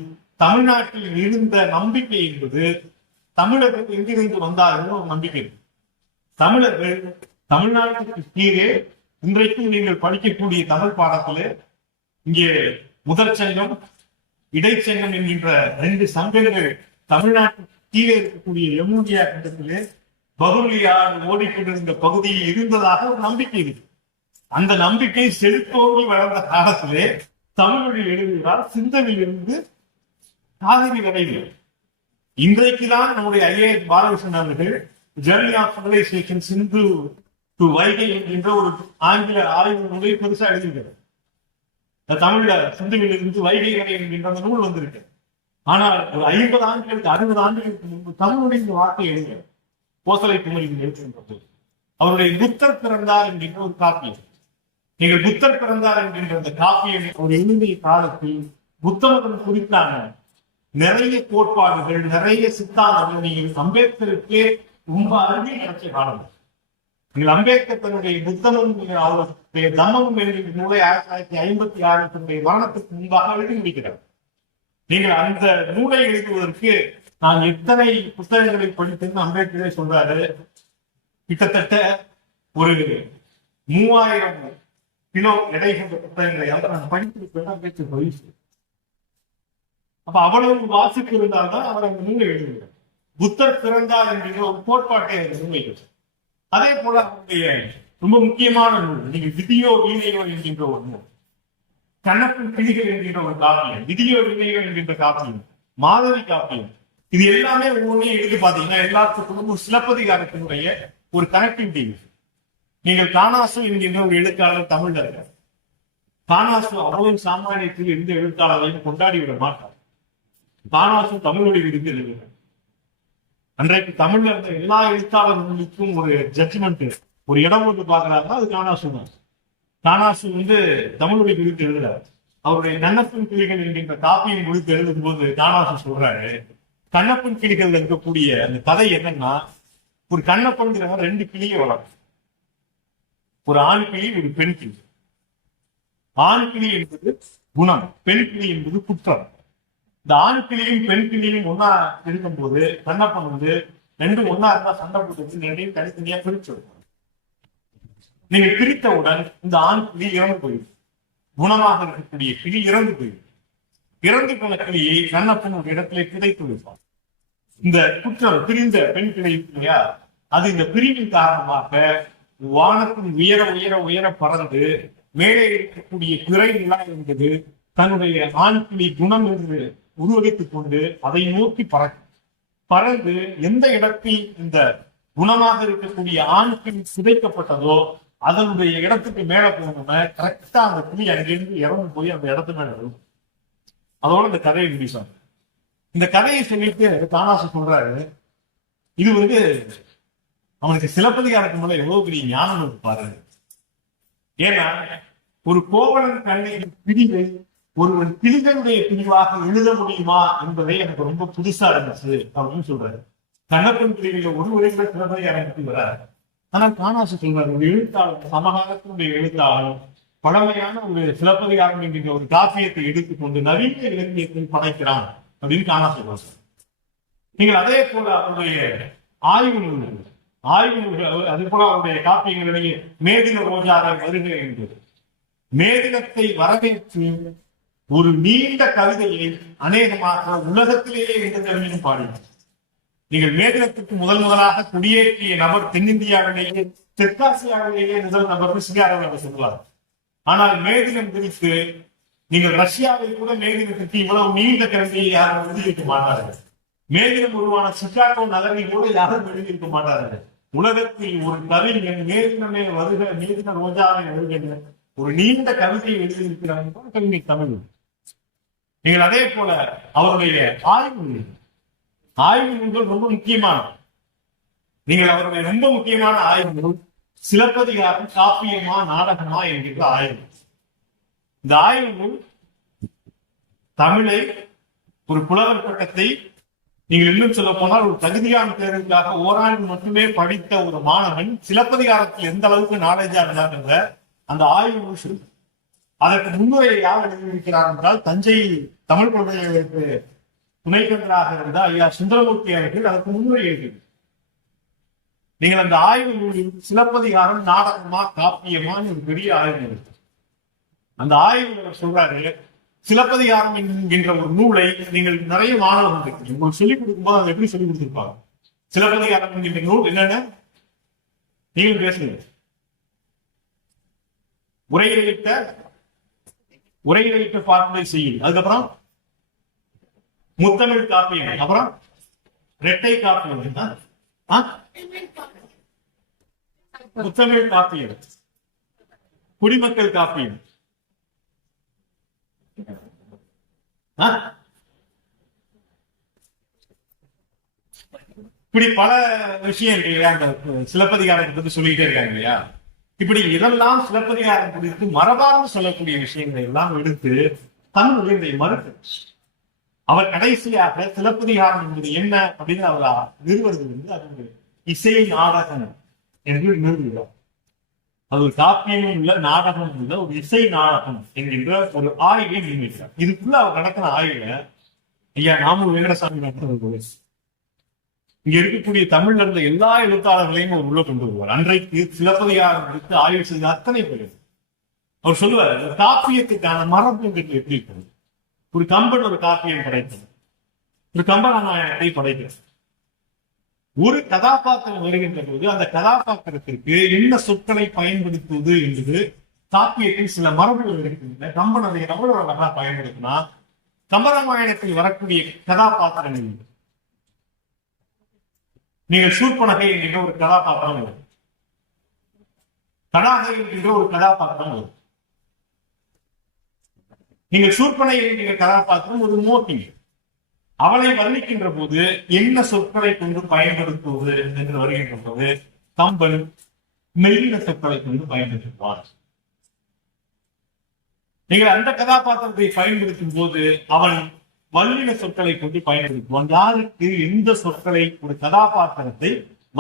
தமிழ்நாட்டில் இருந்த நம்பிக்கை என்பது தமிழர்கள் எங்கிருந்து வந்தார்கள் ஒரு நம்பிக்கை. தமிழர்கள் தமிழ்நாட்டுக்கு கீழே இன்றைக்கும் நீங்கள் படிக்கக்கூடிய தமிழ் பாடத்திலே இங்கே முதற் சங்கம் இடைச்சங்கம் என்கின்ற 2 சங்கங்கள் தமிழ்நாட்டுக்கு கீழே இருக்கக்கூடிய யமுனியா கண்டத்திலே பகுலியார் ஓடிக்கொண்டிருந்த பகுதியில் இருந்ததாக ஒரு நம்பிக்கை இருக்கு. அந்த நம்பிக்கை செழித்தோங்கி வளர்ந்த காலத்திலே தமிழொழி எழுதுகிறார் சிந்தவில் இருந்து காவிரி வரையில். இன்றைக்குதான் நம்முடைய ஐஏஎஸ் பாலகிருஷ்ணன் அவர்கள் journey of civilisation Sindhu to Vaigai என்கின்ற ஒரு ஆங்கில ஆய்வு நூலை பெருசா எழுதுகிறது. தமிழ்ல சிந்துவில் இருந்து வைகை வரை என்கின்ற அந்த நூல் வந்திருக்கு. ஆனால் ஒரு 50 ஆண்டுகளுக்கு 60 ஆண்டுகளுக்கு முன்பு தமிழுடைய இந்த வார்த்தை எழுதுகிறது. கோசலை குமரியின் எழுதுகின்றது. அவருடைய புத்தர் பிறந்தார் என்கின்ற ஒரு காப்பியம். நீங்கள் புத்தர் பிறந்தார் என்கின்ற அந்த காப்பியம் ஒரு எழுதிய காலத்தில் புத்த மதம் குறித்தான நிறைய கோட்பாடுகள் நிறைய சித்தாந்தங்கள் நீங்கள் அம்பேத்கருக்கே ரொம்ப அருகே கிடைச்ச காலம். நீங்கள் அம்பேத்கர் தன்னுடைய புத்தமும் அவருடைய தம்மமும் என்கின்ற நூலை 1956 தன்னுடைய மரணத்துக்கு முன்பாக எழுதி முடிக்கிறார். நீங்கள் அந்த நூலை எழுதுவதற்கு நான் எத்தனை புத்தகங்களை படித்தேன்னு அம்பேத்கரே சொல்றாரு. கிட்டத்தட்ட ஒரு 3000 கிலோ எடை கொண்ட புத்தகங்களை நான் படித்திருப்பேன் அம்பேத்கர் வயசு. அப்ப அவ்வளவு வாசிப்பு இருந்தால்தான் அவர் அந்த நூலை எழுதுகிறார். புத்தர் பிறந்தார் என்கிற ஒரு கோட்பாட்டை அந்த நூலை. அதே போல அவருடைய ரொம்ப முக்கியமான நூல் நீங்க விதியோ வீணையோ என்கின்ற ஒரு நூல், கண்ணப்பின் கிளிகள் என்கின்ற ஒரு காப்பியம், விதியோ வீணையோ என்கின்ற காப்பியம், மாதவி காப்பியம், இது எல்லாமே ஒவ்வொன்றையும் எடுத்து பாத்தீங்கன்னா எல்லாத்துக்கும் ஒரு சிலப்பதிகாரத்தினுடைய ஒரு கனெக்டிவிட்டி. நீங்கள் காணாசு என்கின்ற ஒரு எழுத்தாளர் தமிழ்ல இருக்கார். காணாசு அவ்வளவு சாமானியத்தில் எந்த எழுத்தாளரையும் கொண்டாடி விட மாட்டார். காணாசு தமிழோடு இருந்து எழுதுகிறார். அன்றைக்கு தமிழ்ல இருந்த எல்லா எழுத்தாளர்களுக்கும் ஒரு ஜட்ஜ்மெண்ட், ஒரு இடம் போட்டு பாக்குறாருன்னா அது காணாசு தான். காணாசு தமிழுடைய குறித்து எழுதுறாரு. அவருடைய கண்ணப்பின் கிளிகள் என்கின்ற காப்பியை குறித்து எழுதும் போது காணாசு சொல்றாரு, கண்ணப்பன் கிளிகள் இருக்கக்கூடிய அந்த கதை என்னன்னா, ஒரு கண்ணப்பன்கிறவன் 2 கிளியை வளர்க்கும். ஒரு ஆண் கிளி ஒரு பெண் கிளி. ஆண் கிளி என்பது குணம், பெண் கிளி என்பது குற்றம். இந்த ஆண் கிளியும் பெண் கிளியும் ஒன்னா இருக்கும் போது கண்ணப்பன் 2 ஒன்னா இருந்தா சண்டை போட்டு 2ஐயும் தனித்தனியா பிரிச்சு வைக்கணும். நீங்க பிரித்தவுடன் இந்த ஆண் கிளி இறந்து போயிடும். குணமாக இருக்கக்கூடிய கிளி இறந்து போயிடும். இறந்து போன கிளியை கண்ணப்பன் ஒரு இடத்துல புதைத்து வைப்பான். இந்த குற்றம் பிரிந்த பெண் பிணை இல்லையா, அது இந்த பிரிவின் காரணமாக வானத்தின் உயர உயர உயர பறந்து மேலே இருக்கக்கூடிய பிறை நிலா என்பது தன்னுடைய ஆண் கிளி குணம் என்று உருவகித்துக் கொண்டு அதை நோக்கி பறந்து எந்த இடத்தில் இந்த குணமாக இருக்கக்கூடிய ஆண் கிளி சிதைக்கப்பட்டதோ அதனுடைய இடத்துக்கு மேல போனோம்னா கரெக்டா அந்த கிளி அங்கிருந்து இறந்து போய் அந்த இடத்து மேல வரும். அதோட இந்த கதையை முடிச்சாங்க. இந்த கதையை சொல்லிட்டு தானாசு சொல்றாரு, இது அவனுக்கு சிலப்பதிகாரத்துக்கு மேல எவ்வளவு பெரிய ஞானம் இருக்கு பாருங்க. ஏன்னா ஒரு கோவலன் கண்ணையின் பிரிவை ஒருவன் பிரிதனுடைய பிரிவாக எழுத முடியுமா என்பதை எனக்கு ரொம்ப புதுசா இருந்துச்சு அப்படின்னு சொல்றாரு. கண்ணப்பன் பிரிவில ஒரு உரையில சிலப்பதிகாரம் வராரு. ஆனா காணாசு சொல்றாரு, ஒரு எழுத்தாளர், சமகாலத்தினுடைய எழுத்தாளர் பழமையான ஒரு சிலப்பதிகாரம் என்கின்ற ஒரு காப்பியத்தை எடுத்துக்கொண்டு நவீன இலக்கியத்தை படைக்கிறான் அப்படின்னு காணாசு சொல்றாரு. நீங்கள் அதே போல அவருடைய ஆய்வு நூல்கள் அது போல அவருடைய காப்பியங்களிடையே மேதின ரோஜாவை வருகை என்பது மேதினத்தை வரவேற்று ஒரு நீண்ட கவிதையை அநேகமாக உலகத்திலேயே எந்த கவிதையும் பாடினார். நீங்கள் மேதினத்துக்கு முதலாக குடியேற்றிய நபர் தென்னிந்தியாவிலேயே தெற்காசியாவிலேயே முதல் நபர் சிங்காரவர் சொல்லுவார். ஆனால் மேதினம் குறித்து நீங்கள் ரஷ்யாவில் கூட மேதினத்துக்கு இவ்வளவு நீண்ட கவிதையை யாரும் எழுதியிருக்க மாட்டார்கள். மேதினம் உருவான சிகாகோ நகரில் கூட யாரும் எழுதியிருக்க மாட்டார்கள். உலகத்தில் ஒரு கவிஞன் மேதினமே வருக மேதின ரோஜாவை எழுதுகின்ற ஒரு நீண்ட கவிதையை எழுதியிருக்கிறார் கவிஞர் தமிழ். நீங்கள் அதே போல அவருடைய ஆய்வு நூல்கள் ரொம்ப முக்கியமான, நீங்கள் அவருடைய ரொம்ப முக்கியமான ஆய்வு நூல் சிலப்பதிகாரம் காப்பியமா நாடகமா என்கின்ற ஆய்வு. இந்த ஆய்வு நூல் தமிழை ஒரு புலவர் பட்டத்தை நீங்கள் இன்னும் சொல்ல போனால் ஒரு தகுதியான தேர்வுக்காக ஓராண்டு மட்டுமே படித்த ஒரு மாணவன் சிலப்பதிகாரத்தில் எந்த அளவுக்கு நாலேஜா இருந்தார் என்ற அந்த ஆய்வு நூல். அதற்கு முன்னுரையை யார் எழுதியிருக்கிறார் என்றால் தஞ்சை தமிழ் பல்கலைக்கழகத்துக்கு துணைவேந்தராக இருந்த ஐயா சுந்தரமூர்த்தி அவர்கள் அதற்கு முன்னுரை எழுதினார். நீங்கள் அந்த ஆய்வு நூலில் சிலப்பதிகாரம் நாடகமா காப்பியமா ஒரு பெரிய ஆய்வு இருக்கு. அந்த ஆய்வு சொல்றாரு, சிலப்பதிகாரம் என்கின்ற ஒரு நூலை நீங்கள் நிறைய மாணவர்கள் உங்களுக்கு சொல்லிக் கொடுக்கும்போது அதை எப்படி சொல்லிக் கொடுத்திருப்பாங்க. சிலப்பதிகாரம் என்கின்ற நூல் என்னன்னு நீங்கள் பேசுங்க. உரையிலிட்ட பார்ப்பதை செய்யும், அதுக்கப்புறம் முத்தமிழ் காப்பியம், அப்புறம் இரட்டை காப்பியம், முத்தமிழ் காப்பியம், குடிமக்கள் காப்பியம், இப்படி பல விஷயம் இருக்கு இல்லையா. அந்த சிலப்பதிகாரத்தை பத்தி சொல்லிட்டே இருக்காங்க இல்லையா. இப்படி இதெல்லாம் சிலப்பதிகாரம் குறித்து மரபார்ந்து சொல்லக்கூடிய விஷயங்களை எல்லாம் எடுத்து தமிழ் இதை மறுத்து அவர் கடைசியாக சிலப்பதிகாரம் என்பது என்ன அப்படின்னு அவர் நிறுவனது அது இசை நாடகம் என்று நிறுவுகிறார். அது ஒரு காப்பியமும் இல்ல நாடகமும் இல்ல, ஒரு இசை நாடகம் என்கின்ற ஒரு ஆய்வை நியமிக்கிறார். இதுக்குள்ள அவர் நடக்கிற ஆய்வுல ஐயா நாமூர் வெங்கடசாமி நடத்துறது இங்க இருக்கக்கூடிய தமிழ்ல இருந்த எல்லா எழுத்தாளர்களையும் அவர் உள்ள கொண்டு வருவார். அன்றைக்கு சிலப்பதிகாரம் எடுத்து ஆய்வு செய்த அத்தனை பேர் அவர் சொல்லுவார், காப்பியத்துக்கான மரபு எப்படி இருக்கிறது. ஒரு கம்பன் ஒரு காப்பியம் படைத்தது, ஒரு கம்பராமாயணத்தை படைத்தது. ஒரு கதாபாத்திரம் வருகின்ற போது அந்த கதாபாத்திரத்திற்கு என்ன சொற்களை பயன்படுத்துவது என்பது காப்பியத்தில் சில மரபுகள் இருக்கின்றன. கம்பன் அதை எவ்வளவு அழகா பயன்படுத்தினா கம்பராமாயணத்தில் வரக்கூடிய கதாபாத்திரங்கள் நீங்கள் சூர்பனகை என்கின்ற ஒரு கதாபாத்திரம் வரும், கடாகை என்கின்ற ஒரு கதாபாத்திரம் வரும். நீங்கள் சூர்பனை என்கின்ற கதாபாத்திரம் ஒரு மோட்டி, அவளை வர்ணிக்கின்ற போது என்ன சொற்களை கொண்டு பயன்படுத்துவது என்று வருகின்ற போது கம்பன் மெல்லின சொற்களை கொண்டு பயன்படுத்துவார். நீங்கள் அந்த கதாபாத்திரத்தை பயன்படுத்தும் போது அவன் வல்லின சொற்களை கொண்டு பயன்படுத்துவான். யாருக்கு எந்த சொற்களை ஒரு கதாபாத்திரத்தை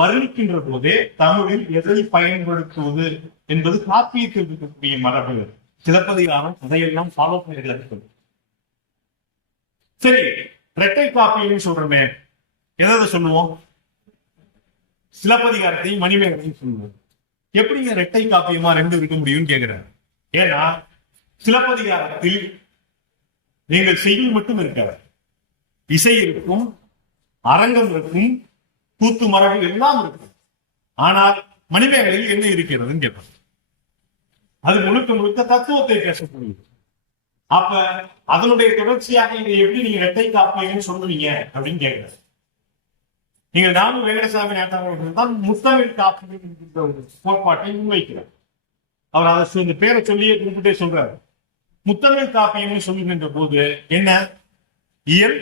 வர்ணிக்கின்ற போதே தமிழில் எதை பயன்படுத்துவது என்பது காப்பியத்தில் இருக்கக்கூடிய மரபு. சிலப்பதிகாரம் அதையெல்லாம் ஃபாலோ பண்ணி. சரி, இரட்டை காப்பியம் சொல்றோமே, எதை சொல்லுவோம்? சிலப்பதிகாரத்தையும் மணிமேகலையும் சொல்லுவோம். எப்படிங்க இரட்டை காப்பியமா ரெண்டு இருக்க முடியும்னு கேட்கிறார். ஏன்னா சிலப்பதிகாரத்தில் நீங்கள் செய்யுள் மட்டும் இருக்காது, இசை இருக்கும், அரங்கம் இருக்கும், கூத்து மரபு எல்லாம் இருக்கும். ஆனால் மணிமேகலையில் என்ன இருக்கிறதுன்னு கேட்பாங்க. அது முழுக்க முழுக்க தத்துவத்தை பேசக்கூடியது. அப்ப அதனுடைய தொடர்ச்சியாக இதை எப்படி நீங்க இரட்டை காப்பியம்னு சொல்லுவீங்க அப்படின்னு கேட்கிறார். நீங்கள் நானும் வெங்கடசாமி நாட்டாளர்கள் தான் முத்தமிழ் காப்பியம் என்கின்ற ஒரு கோட்பாட்டை முன்வைக்கிறார். அவர் அதை இந்த பேரை சொல்லியே குறிப்பிட்டே சொல்றாரு. முத்தமிழ் காப்பியம்னு சொல்லுகின்ற போது என்ன, இயல்,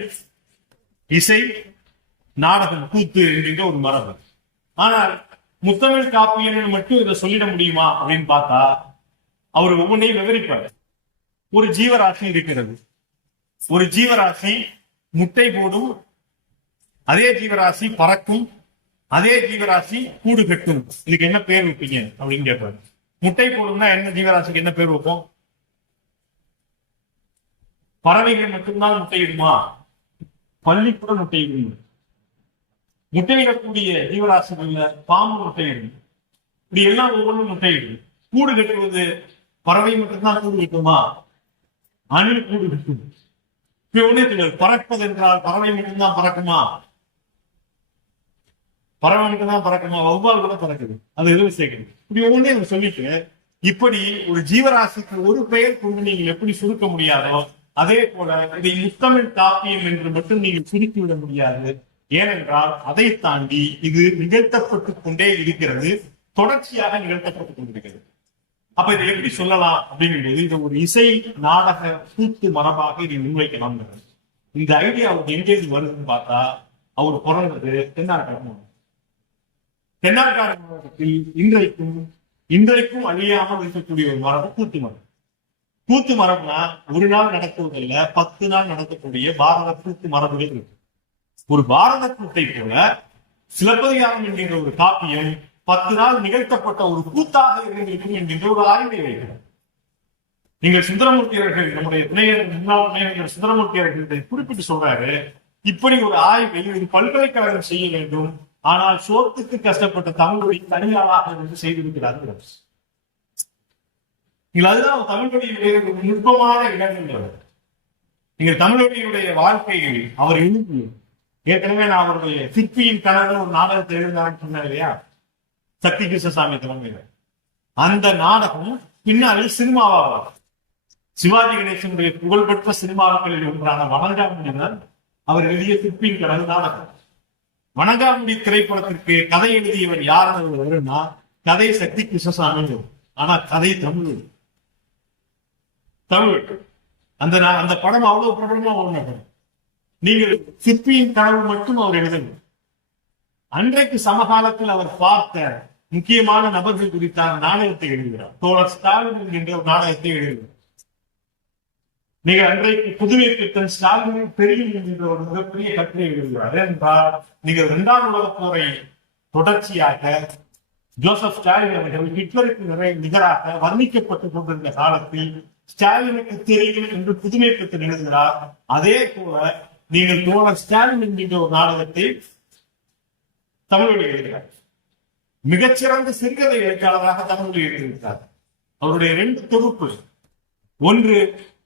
இசை, நாடகம், கூத்து என்கின்ற ஒரு மரபு. ஆனால் முத்தமிழ் காப்பியம் மட்டும் இதை சொல்லிட முடியுமா அப்படின்னு பார்த்தா அவர் ஒவ்வொன்றையும் விவரிப்பார். ஒரு ஜீவராசி இருக்கிறது, ஒரு ஜீவராசி முட்டை போடும், அதே ஜீவராசி பறக்கும், அதே ஜீவராசி கூடு கட்டும். இதுக்கு என்ன பேர் வைப்பீங்க அப்படின்னு கேட்பாரு. முட்டை போடும்னா என்ன ஜீவராசிக்கு என்ன பேர் வைப்போம்? பறவைகள் மட்டும்தான் முட்டையிடுமா? பள்ளி கூட முட்டையிடும். முட்டையிடக்கூடிய ஜீவராசிகள்ல பாம்பு முட்டையிடும். இப்படி எல்லாம் ஒவ்வொன்றும் முட்டையிடும். கூடு கட்டுவது பறவை மட்டும்தான் கூடு கட்டுமா? அணில் கூடு கட்டும். பறப்பது என்றால் பறவை மட்டும்தான் பறக்குமா? பறவை மட்டும்தான் பறக்குமா? வௌவால் கூட பறக்குது, அது எதுவும் சேர்க்குது. இப்படி ஒவ்வொன்றையும் சொல்லிட்டு இப்படி ஒரு ஜீவராசிக்கு ஒரு பெயர் கொண்டு நீங்கள் எப்படி சுருக்க முடியாதோ அதே போல இதை முத்தமிழ் காப்பியம் என்று மட்டும் நீங்கள் சுருக்கிவிட முடியாது. ஏனென்றால் அதை தாண்டி இது நிகழ்த்தப்பட்டுக் கொண்டே இருக்கிறது, தொடர்ச்சியாக நிகழ்த்தப்பட்டுக் கொண்டிருக்கிறது. அப்ப இதை எப்படி சொல்லலாம் அப்படிங்கிறது, இது ஒரு இசை நாடக கூத்து மரபாக இதை முன்வைக்கலாம். இந்த ஐடியா அவருக்கு எங்கேருந்து வருதுன்னு பார்த்தா, அவர் பிறந்தது தென்னார்காடு மாவட்டம். தென்னார்காடு மாவட்டத்தில் இன்றைக்கும் அழியாமல் இருக்கக்கூடிய ஒரு மரபு கூத்து மரபு. கூத்து மரபுனா ஒரு நாள் நடக்குவதில்ல, 10 நாள் நடக்கக்கூடிய பாரத கூத்து மரபுகள் இருக்கு. ஒரு பாரத கூத்தை போல சிலப்பதிகாரம் என்கின்ற ஒரு காப்பியம் 10 நாள் நிகழ்த்தப்பட்ட ஒரு கூத்தாக இருந்திருக்கும் என்கின்ற ஒரு ஆய்வை வைக்கிறார். நீங்கள் சுந்தரமூர்த்தி அவர்கள், நம்முடைய முன்னாள் துணைவேந்தர் சுந்தரமூர்த்தி அவர்கள் குறிப்பிட்டு சொல்றாரு, இப்படி ஒரு ஆய்வை ஒரு பல்கலைக்கழகம் செய்ய வேண்டும், ஆனால் சோத்துக்கு கஷ்டப்பட்ட தமிழ்மொழி தனியாளாக செய்திருக்கிறார்கள். நீங்கள் அதுதான் தமிழ்மொழியுடைய நுட்பமான இடங்கள். நீங்கள் தமிழ்மொழியுடைய வாழ்க்கையில் அவர் எழுதி, ஏற்கனவே நான் அவருடைய சிற்பியின் கனவு ஒரு நாடகத்தை எழுந்தான்னு சொன்னேன் இல்லையா, சக்தி கிருஷ்ணசாமி தலைமையில. அந்த நாடகம் பின்னாளில் சினிமாவாக, சிவாஜி கணேசனுடைய புகழ்பெற்ற சினிமாக்களில் ஒன்றான வணங்காமுடிதான் அவர் எழுதிய சிற்பியின் கனவு நாடகம். வணங்காமுடி திரைப்படத்திற்கு கதை எழுதியவர் யாருன்னா கதை சக்தி கிருஷ்ணசாமி, ஆனா கதை தமிழ். அந்த படம் அவ்வளவு பிரபலமா ஓடின படம். நீங்கள் சிற்பியின் கனவு மட்டும் அவர் எழுதவில்லை, அன்றைக்கு சமகாலத்தில் அவர் பார்த்த முக்கியமான நபர்கள் குறித்தான நாடகத்தை எழுதுகிறார். தோழர் ஸ்டாலின் என்கின்ற ஒரு நாடகத்தை எழுதுகிறார். நீங்கள் அன்றைக்கு புதுவை பித்தன் ஸ்டாலின் தெரியும் என்கின்ற ஒரு மிகப்பெரிய கட்டுரை எழுதுகிறார். என்றால் நீங்கள் 2ஆம் உலகப் போரை தொடர்ச்சியாக ஜோசப் ஸ்டாலின் அவர்கள் ஹிட்லருக்கு நிகராக வர்ணிக்கப்பட்டுக் கொண்டிருந்த காலத்தில் ஸ்டாலினுக்கு தெரியும் என்று புதுமை பித்தன் எழுதுகிறார். அதே போல நீங்கள் தோழர் ஸ்டாலின் என்கின்ற ஒரு நாடகத்தை தமிழொலி எழுதுகிறார். மிகச்சிறந்த சிறுகதை எழுத்தாளராக தமிழொலி எழுதியிருக்கிறார். அவருடைய 2 தொகுப்பு, ஒன்று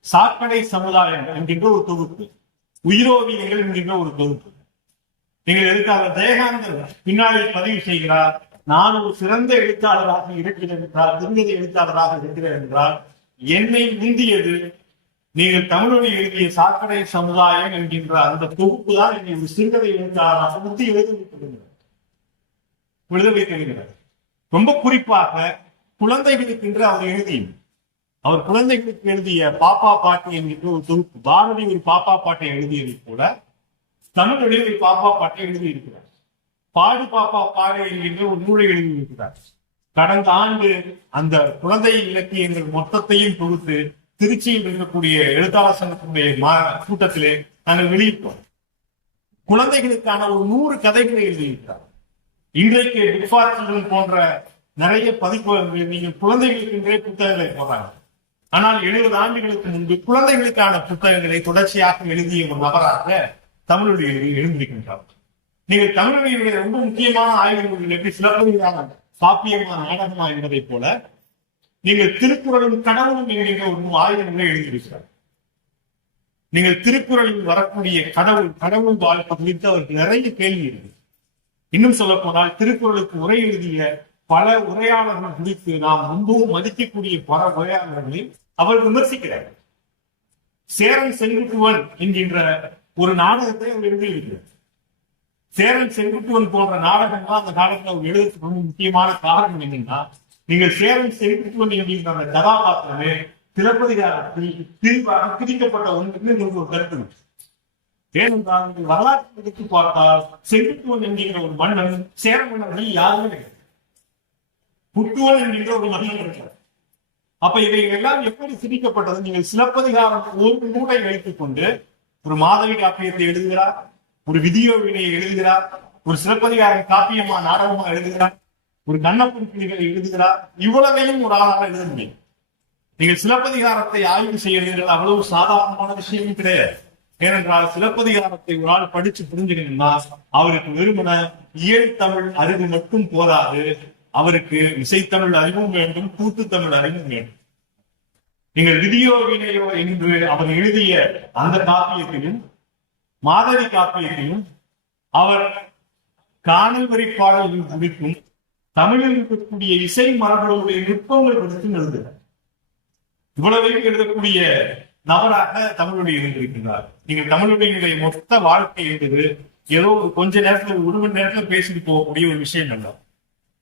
சாக்கடை சமுதாயம் என்கின்ற ஒரு தொகுப்பு, உயிரோவியங்கள் என்கின்ற ஒரு தொகுப்பு. நீங்கள் எதுக்காக ஜெயகாந்தன் பின்னாடி பதிவு செய்கிறார், நான் ஒரு சிறந்த எழுத்தாளராக இருக்கிறேன் என்றால், சிறுகதை எழுத்தாளராக இருக்கிறேன் என்றால் என்னை முந்தியது நீங்கள் தமிழொலி எழுதிய சாக்கடை சமுதாயம் என்கின்ற அந்த தொகுப்பு தான் என்னை ஒரு சிறுகதை எழுத்தாளராக முந்தி எழுத வைத்திருக்கிறார். ரொம்ப குறிப்பாக குழந்தைகளுக்கு என்று அவர் எழுதியும், அவர் குழந்தைகளுக்கு எழுதிய பாப்பா பாட்டி என்கின்ற ஒரு தொகுப்பு, பாரதி ஒரு பாப்பா பாட்டை எழுதியதை போல தமிழொலி ஒரு பாப்பா பாட்டை எழுதியிருக்கிறார். பாடு பாப்பா பாடு என்கின்ற ஒரு நூலை எழுதியிருக்கிறார். கடந்த ஆண்டு அந்த குழந்தை இலக்கியங்கள் மொத்தத்தையும் தொகுத்து திருச்சியில் இருக்கக்கூடிய எழுத்தாளர் சங்கத்தினுடைய கூட்டத்திலே நாங்கள் வெளியிட்டோம். குழந்தைகளுக்கான ஒரு 100 கதைகளை எழுதியிருக்கிறார். இன்றைக்கு புக்ஃபார் போன்ற நிறைய பதிப்புகள் நீங்கள் குழந்தைகளுக்கு இன்றைய புத்தகங்களை போடுறாங்க. ஆனால் 70 ஆண்டுகளுக்கு முன்பு குழந்தைகளுக்கான புத்தகங்களை தொடர்ச்சியாக எழுதிய ஒரு நபராக தமிழொலி எழுந்திருக்கின்றார். நீங்கள் தமிழொலியுடைய ரொம்ப முக்கியமான ஆய்வுகள் எப்படி சிலப்பதிகாரம் காப்பியமா நாடகமா என்பதை போல நீங்கள் திருக்குறளும் கடவுளும் என்கின்ற ஒரு ஆய்வுகளை எழுதியிருக்கிறார். நீங்கள் திருக்குறளில் வரக்கூடிய கடவுள் வாழ்க்கை குறித்து அவருக்கு நிறைய கேள்வி இருக்கு. இன்னும் சொல்ல போனால் திருக்குறளுக்கு உரை எழுதிய பல உரையாளர்கள் குறித்து நாம் ரொம்பவும் மதிக்கக்கூடிய பல உரையாளர்களை அவர் விமர்சிக்கிறார். சேரன் செங்குட்டுவன் என்கின்ற ஒரு நாடகத்தை அவர் எழுதியிருக்கிறார். சேரன் செங்குட்டுவன் போன்ற நாடகங்கள் அந்த காலத்தில் அவர் எழுதுறதுக்கு ரொம்ப முக்கியமான காரணம் என்னன்னா, நீங்கள் சேரன் செங்குட்டுவன் என்கின்ற அந்த கதாபாத்திரமே சிலப்பதிகாரத்தில் தீர்வாக பிரிக்கப்பட்ட ஒன்று ஒரு கருத்து. ஏனென்றால் வரலாற்று எடுத்து பார்த்தால் செங்குட்டுவன் என்கின்ற ஒரு மன்னன் சேர மன்னர்கள் யாருமே கிடையாது. புட்டுவன் என்கின்ற ஒரு மன்னன் இருக்கிறார். அப்ப இவை எல்லாம் எப்படி திணிக்கப்பட்டது? நீங்கள் சிலப்பதிகாரம் ஒரு நூலை வைத்துக் கொண்டு ஒரு மாதவி காப்பியத்தை எழுதுகிறார், ஒரு விதியோ வினையை எழுதுகிறார், ஒரு சிலப்பதிகார காப்பியமா நாடகமா எழுதுகிறார், ஒரு கண்ணப்பன் கிளிகளை எழுதுகிறார். இவ்வளவையும் ஒரு ஆளாக எழுத முடியும். நீங்கள் சிலப்பதிகாரத்தை ஆய்வு செய்கிறீர்கள், அவ்வளவு சாதாரணமான விஷயமும் கிடையாது. ஏனென்றால் சிலப்பதிகாரத்தை ஒரு ஆள் படிச்சு புரிஞ்சுக்கணும்னா அவருக்கு வெறுமன இயல் தமிழ் அறிவு மட்டும் போதாது, அவருக்கு இசைத்தமிழ் அறிவும் வேண்டும், கூட்டு தமிழ் அறிவும் வேண்டும். நீங்கள் விதியோ வினையோ என்று அவர் எழுதிய அந்த காப்பியத்தையும் மாதவி காப்பியத்தையும் அவர் காணல் வரி பாடல்கள் குறித்தும் தமிழில் இருக்கக்கூடிய இசை மரபுகளுடைய நுட்பங்கள் குறித்தும் எழுதுகிறார். இவ்வளவையும் எழுதக்கூடிய நபராக தமிழுடைய இருந்திருக்கிறார். நீங்கள் தமிழுடைய மொத்த வாழ்க்கை என்பது ஏதோ கொஞ்ச நேரத்துல ஒரு மணி நேரத்துல பேசிட்டு போகக்கூடிய ஒரு விஷயம் அல்ல.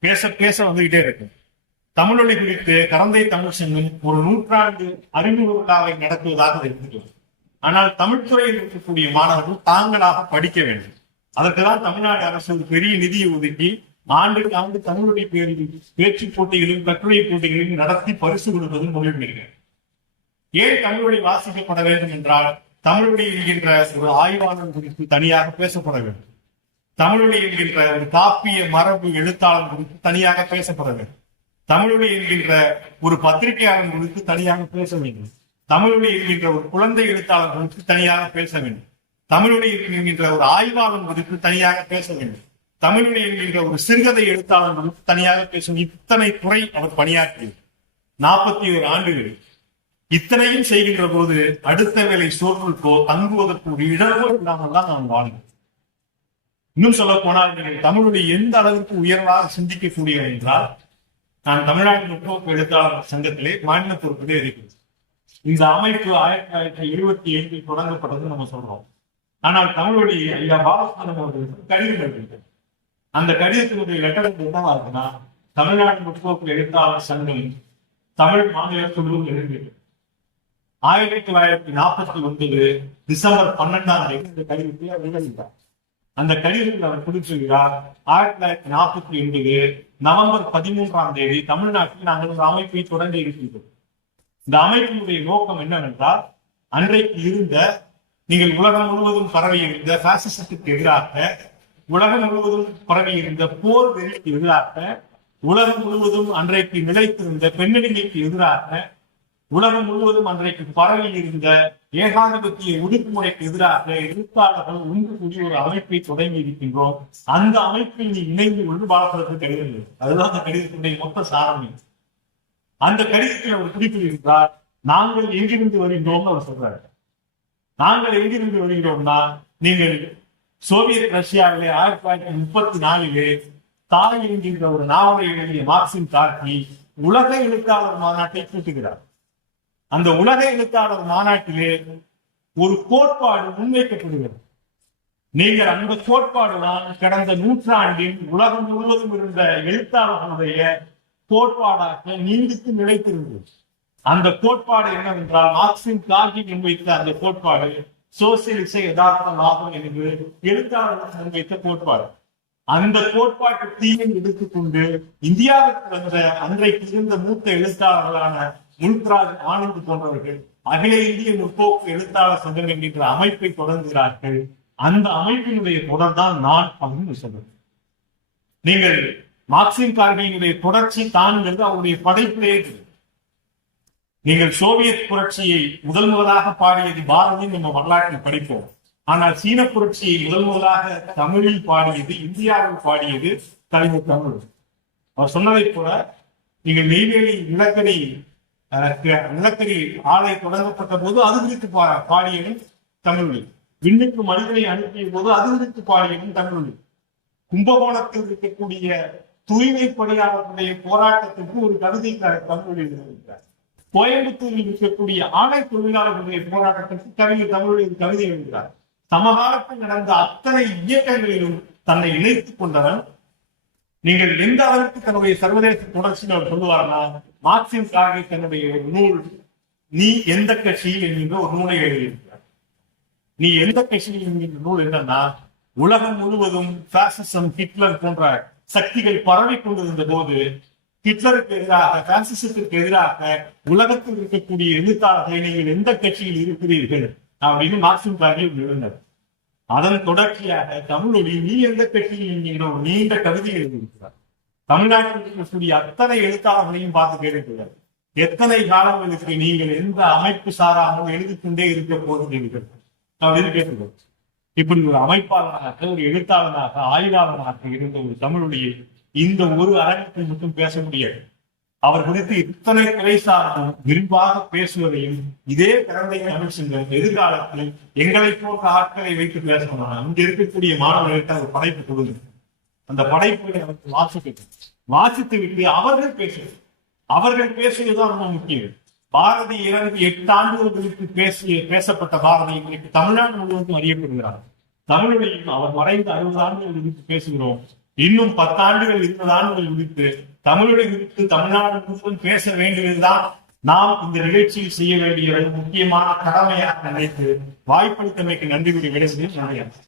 பேச பேச வந்துகிட்டே இருக்கு. தமிழொலி குறித்து கரந்தை தமிழ் சங்கம் ஒரு 100 ஆண்டு அறிமுக விழாவை நடத்துவதாக இருக்கிறது. ஆனால் தமிழ்துறையில் இருக்கக்கூடிய மாணவர்கள் தாங்களாக படிக்க வேண்டும். அதற்குதான் தமிழ்நாடு அரசு ஒரு பெரிய நிதியை ஒதுக்கி ஆண்டுக்கு ஆண்டு தமிழொலி பேச்சு போட்டிகளும் கட்டுரை போட்டிகளையும் நடத்தி பரிசு கொடுப்பதும் முயற்சிகள். ஏன் தமிழ்மொழி வாசிக்கப்பட வேண்டும் என்றால் தமிழ்மொழி என்கின்ற ஒரு ஆய்வாளர் குறித்து தனியாக பேசப்பட வேண்டும். தமிழ்மொழி என்கின்ற ஒரு காப்பிய மரபு எழுத்தாளர் குறித்து தனியாக பேசப்பட வேண்டும். தமிழ்மொழி என்கின்ற ஒரு பத்திரிகையாளர் குறித்து தனியாக பேச வேண்டும். தமிழ்மொழி என்கின்ற ஒரு குழந்தை எழுத்தாளர் குறித்து தனியாக பேச வேண்டும். தமிழ்மொழி என்கின்ற ஒரு ஆய்வாளர் குறித்து தனியாக பேச வேண்டும். தமிழ்மொழி என்கின்ற ஒரு சிறுகதை எழுத்தாளர் குறித்து தனியாக பேசும். இத்தனை துறை அவர் பணியாற்றியது 41 ஆண்டுகள். இத்தனையும் செய்கின்ற போது அடுத்த வேலை சோற்றுக்கோ தங்குவதற்கு ஒரு இடமோ இல்லாமல் தான் நாம் வாழ்ந்தோம். இன்னும் சொல்ல போனால் நீங்கள் தமிழுடைய எந்த அளவிற்கு உயர்வாக சிந்திக்கக்கூடிய என்றால், நான் தமிழ்நாடு முற்போக்கு எழுத்தாளர் சங்கத்திலே மாநில பொறுப்பிலே இருக்கிறது. இந்த அமைப்பு 1975 தொடங்கப்பட்டது நம்ம சொல்றோம். ஆனால் தமிழுடைய ஐயா பாலசுப்ரமணியம் அவர்களுக்கு கடிதம் எழுதியிருக்கிறது. அந்த கடிதத்தினுடைய லெட்டர் என்னவா இருக்குன்னா, தமிழ்நாடு முற்போக்கு எழுத்தாளர் சங்கம் தமிழ் மாநில குழு எழுதியது 1949 டிசம்பர் 12ஆம் தேதி இந்த கடிதத்தை அவர் வெளியிட்டார். அந்த கடிதத்தில் அவர் குறிப்பிடுகிறார், 1948 நவம்பர் 13ஆம் தேதி தமிழ்நாட்டில் நாங்கள் ஒரு அமைப்பை தொடங்கி இருக்கிறோம். இந்த அமைப்பினுடைய நோக்கம் என்னவென்றால், அன்றைக்கு இருந்த நீங்கள் உலகம் முழுவதும் பரவி இருந்த பாசிசத்துக்கு எதிராக, உலகம் முழுவதும் பரவி இருந்த போர் வெறிக்கு எதிராக, உலகம் முழுவதும் அன்றைக்கு நிலைத்திருந்த பெண்ணடிமைக்கு எதிராக, உலகம் முழுவதும் அன்றைக்கு பரவி இருந்த ஏகாதிபத்திய ஒடுக்குமுறைக்கு எதிராக எழுத்தாளர்கள் ஒன்று கூடிய ஒரு அமைப்பை தொடங்கி இருக்கின்றோம். அந்த அமைப்பில் நீ இணைந்து கொண்டு பாலப்படுத்த கடிதம். அதுதான் அந்த கடிதத்தினுடைய மொத்த சாரமே. அந்த கடிதத்தில் அவர் குறிப்பிடுகிறார், நாங்கள் எங்கிருந்து வருகின்றோம்னு அவர் சொல்றாரு. நாங்கள் எங்கிருந்து வருகிறோம்னா, நீங்கள் சோவியத் ரஷ்யாவிலே 1934 தாய் என்கின்ற ஒரு நாவலை எழுதிய மார்க்சிம் கார்கி உலக எழுத்தாளர் மாநாட்டை கூட்டுகிறார். அந்த உலக எழுத்தாளர் மாநாட்டிலே ஒரு கோட்பாடு முன்வைக்கப்படுகிறது. நீங்கள் அந்த கோட்பாடு தான் கடந்த நூற்றாண்டில் உலகம் முழுவதும் இருந்த எழுத்தாளர்களுடைய கோட்பாடாக நீடித்து நிலைத்திருந்தது. அந்த கோட்பாடு என்னவென்றால், மார்க்சிம் கார்கி முன்வைத்த அந்த கோட்பாடு சோசியலிச யதார்த்தமாகும் என்று எழுத்தாளர்கள் முன்வைத்த கோட்பாடு. அந்த கோட்பாட்டு தீயை எடுத்துக்கொண்டு இந்தியாவுக்கு வந்த அன்றைக்கு இருந்த மூத்த எழுத்தாளர்களான முல்க்ராஜ் ஆனந்த் போன்றவர்கள் அகில இந்திய முற்போக்கு எழுத்தாளர் சங்கம் என்கின்ற அமைப்பை தொடங்குகிறார்கள். அந்த அமைப்பினுடைய தொடர்தான் நான் அப்படின்னு சொல்றேன். நீங்கள் மார்க்சிம் கார்கியினுடைய தொடர்ச்சி தான்ங்கிறது அவருடைய படைப்பிலே. நீங்கள் சோவியத் புரட்சியை முதலாக பாடியது பாரதி நம்ம வரலாற்றில் படிப்போம். ஆனால் சீன புரட்சியை முதலாக தமிழில் பாடியது, இந்தியாவில் பாடியது கலைஞர் தமிழ். அவர் சொன்னதை போல, நீங்கள் நெய்வேலி நிலக்கரி ஆலை தொடங்கப்பட்ட போது அது குறித்து பாடியதும் தமிழொலி. விண்ணுக்கு மனிதனை அனுப்பிய போது அதுவிற்கு பாடியதும் தமிழொலி. கும்பகோணத்தில் இருக்கக்கூடிய தூய்மை பணியாளர்களுடைய போராட்டத்திற்கு ஒரு கவிதை தமிழொலி எழுதியிருக்கிறார். கோயம்புத்தூரில் இருக்கக்கூடிய ஆணை தொழிலாளர்களுடைய போராட்டத்திற்கு கவிஞர் தமிழொலி கவிதை எழுதுகிறார். சமகாலத்தில் நடந்த அத்தனை இயக்கங்களிலும் தன்னை இணைத்துக் கொண்டவன். நீங்கள் எந்த அளவுக்கு தன்னுடைய சர்வதேச தொடர்ச்சியில் அவர் சொல்லுவார்னா, மார்க்சிம் கார்கி தன்னுடைய ஒரு நூல் நீ எந்த கட்சியில் என்கின்ற ஒரு நூலை எழுதியிருக்கிறார். நீ எந்த கட்சியில் என்கின்ற நூல் என்னன்னா, உலகம் முழுவதும் பாசிசம், ஹிட்லர் போன்ற சக்திகள் பரவி கொண்டிருந்த போது ஹிட்லருக்கு எதிராக, பாசிசத்திற்கு எதிராக உலகத்தில் இருக்கக்கூடிய எழுத்தாளர்களை நீங்கள் எந்த கட்சியில் இருக்கிறீர்கள் அப்படின்னு மார்க்சிம் கார்கி எழுதினார். அதன் தொடர்ச்சியாக தமிழொலி நீ எந்த கட்சியில் என்கின்ற ஒரு நீண்ட கவிதை எழுதியிருக்கிறார். தமிழ்நாட்டில் இருக்கக்கூடிய அத்தனை எழுத்தாளர்களையும் பார்த்து கேட்டுக்கிறார், எத்தனை காலங்களுக்கு நீங்கள் எந்த அமைப்பு சாராமல் எழுதி கொண்டே இருக்க போகிறீர்கள் அப்படின்னு கேட்டுக்கிறார். இப்படி ஒரு அமைப்பாளராக, ஒரு எழுத்தாளராக, ஆய்வாளராக இருந்த ஒரு தமிழொலியை இந்த ஒரு அரங்கத்தில் மட்டும் பேச முடியாது. அவர் குறித்து இத்தனை திரைசாரம் விரிவாக பேசுவதையும் இதே கரந்தை தமிழ் சங்கம் எதிர்காலத்தில் எங்களை போன்ற ஆட்களை வைத்து பேசணும். அங்க இருக்கக்கூடிய மாணவர்களுக்கு அந்த படைப்பு கொடுங்க. அந்த படைப்புகளை அவருக்கு வாசித்து விட்டு அவர்கள் பேசுவதுதான் ரொம்ப முக்கியம். பாரதி இறந்து 8 ஆண்டுகளுக்கு பேசப்பட்ட பாரதி இன்றைக்கு தமிழ்நாடு முழுவதும் அறியப்படுகிறார். தமிழொலியும் அவர் மறைந்த 60 ஆண்டுகள் குறித்து பேசுகிறோம். இன்னும் 10 ஆண்டுகள் 20 ஆண்டுகள் குறித்து தமிழொலி குறித்து தமிழ்நாடு முழுவதும் பேச வேண்டியதுதான் நாம் இந்த நிகழ்ச்சியில் செய்ய வேண்டிய முக்கியமான கடமையாக நினைத்து வாய்ப்பளித்தமைக்கு நன்றி கூறி விடைபெறுகிறேன்.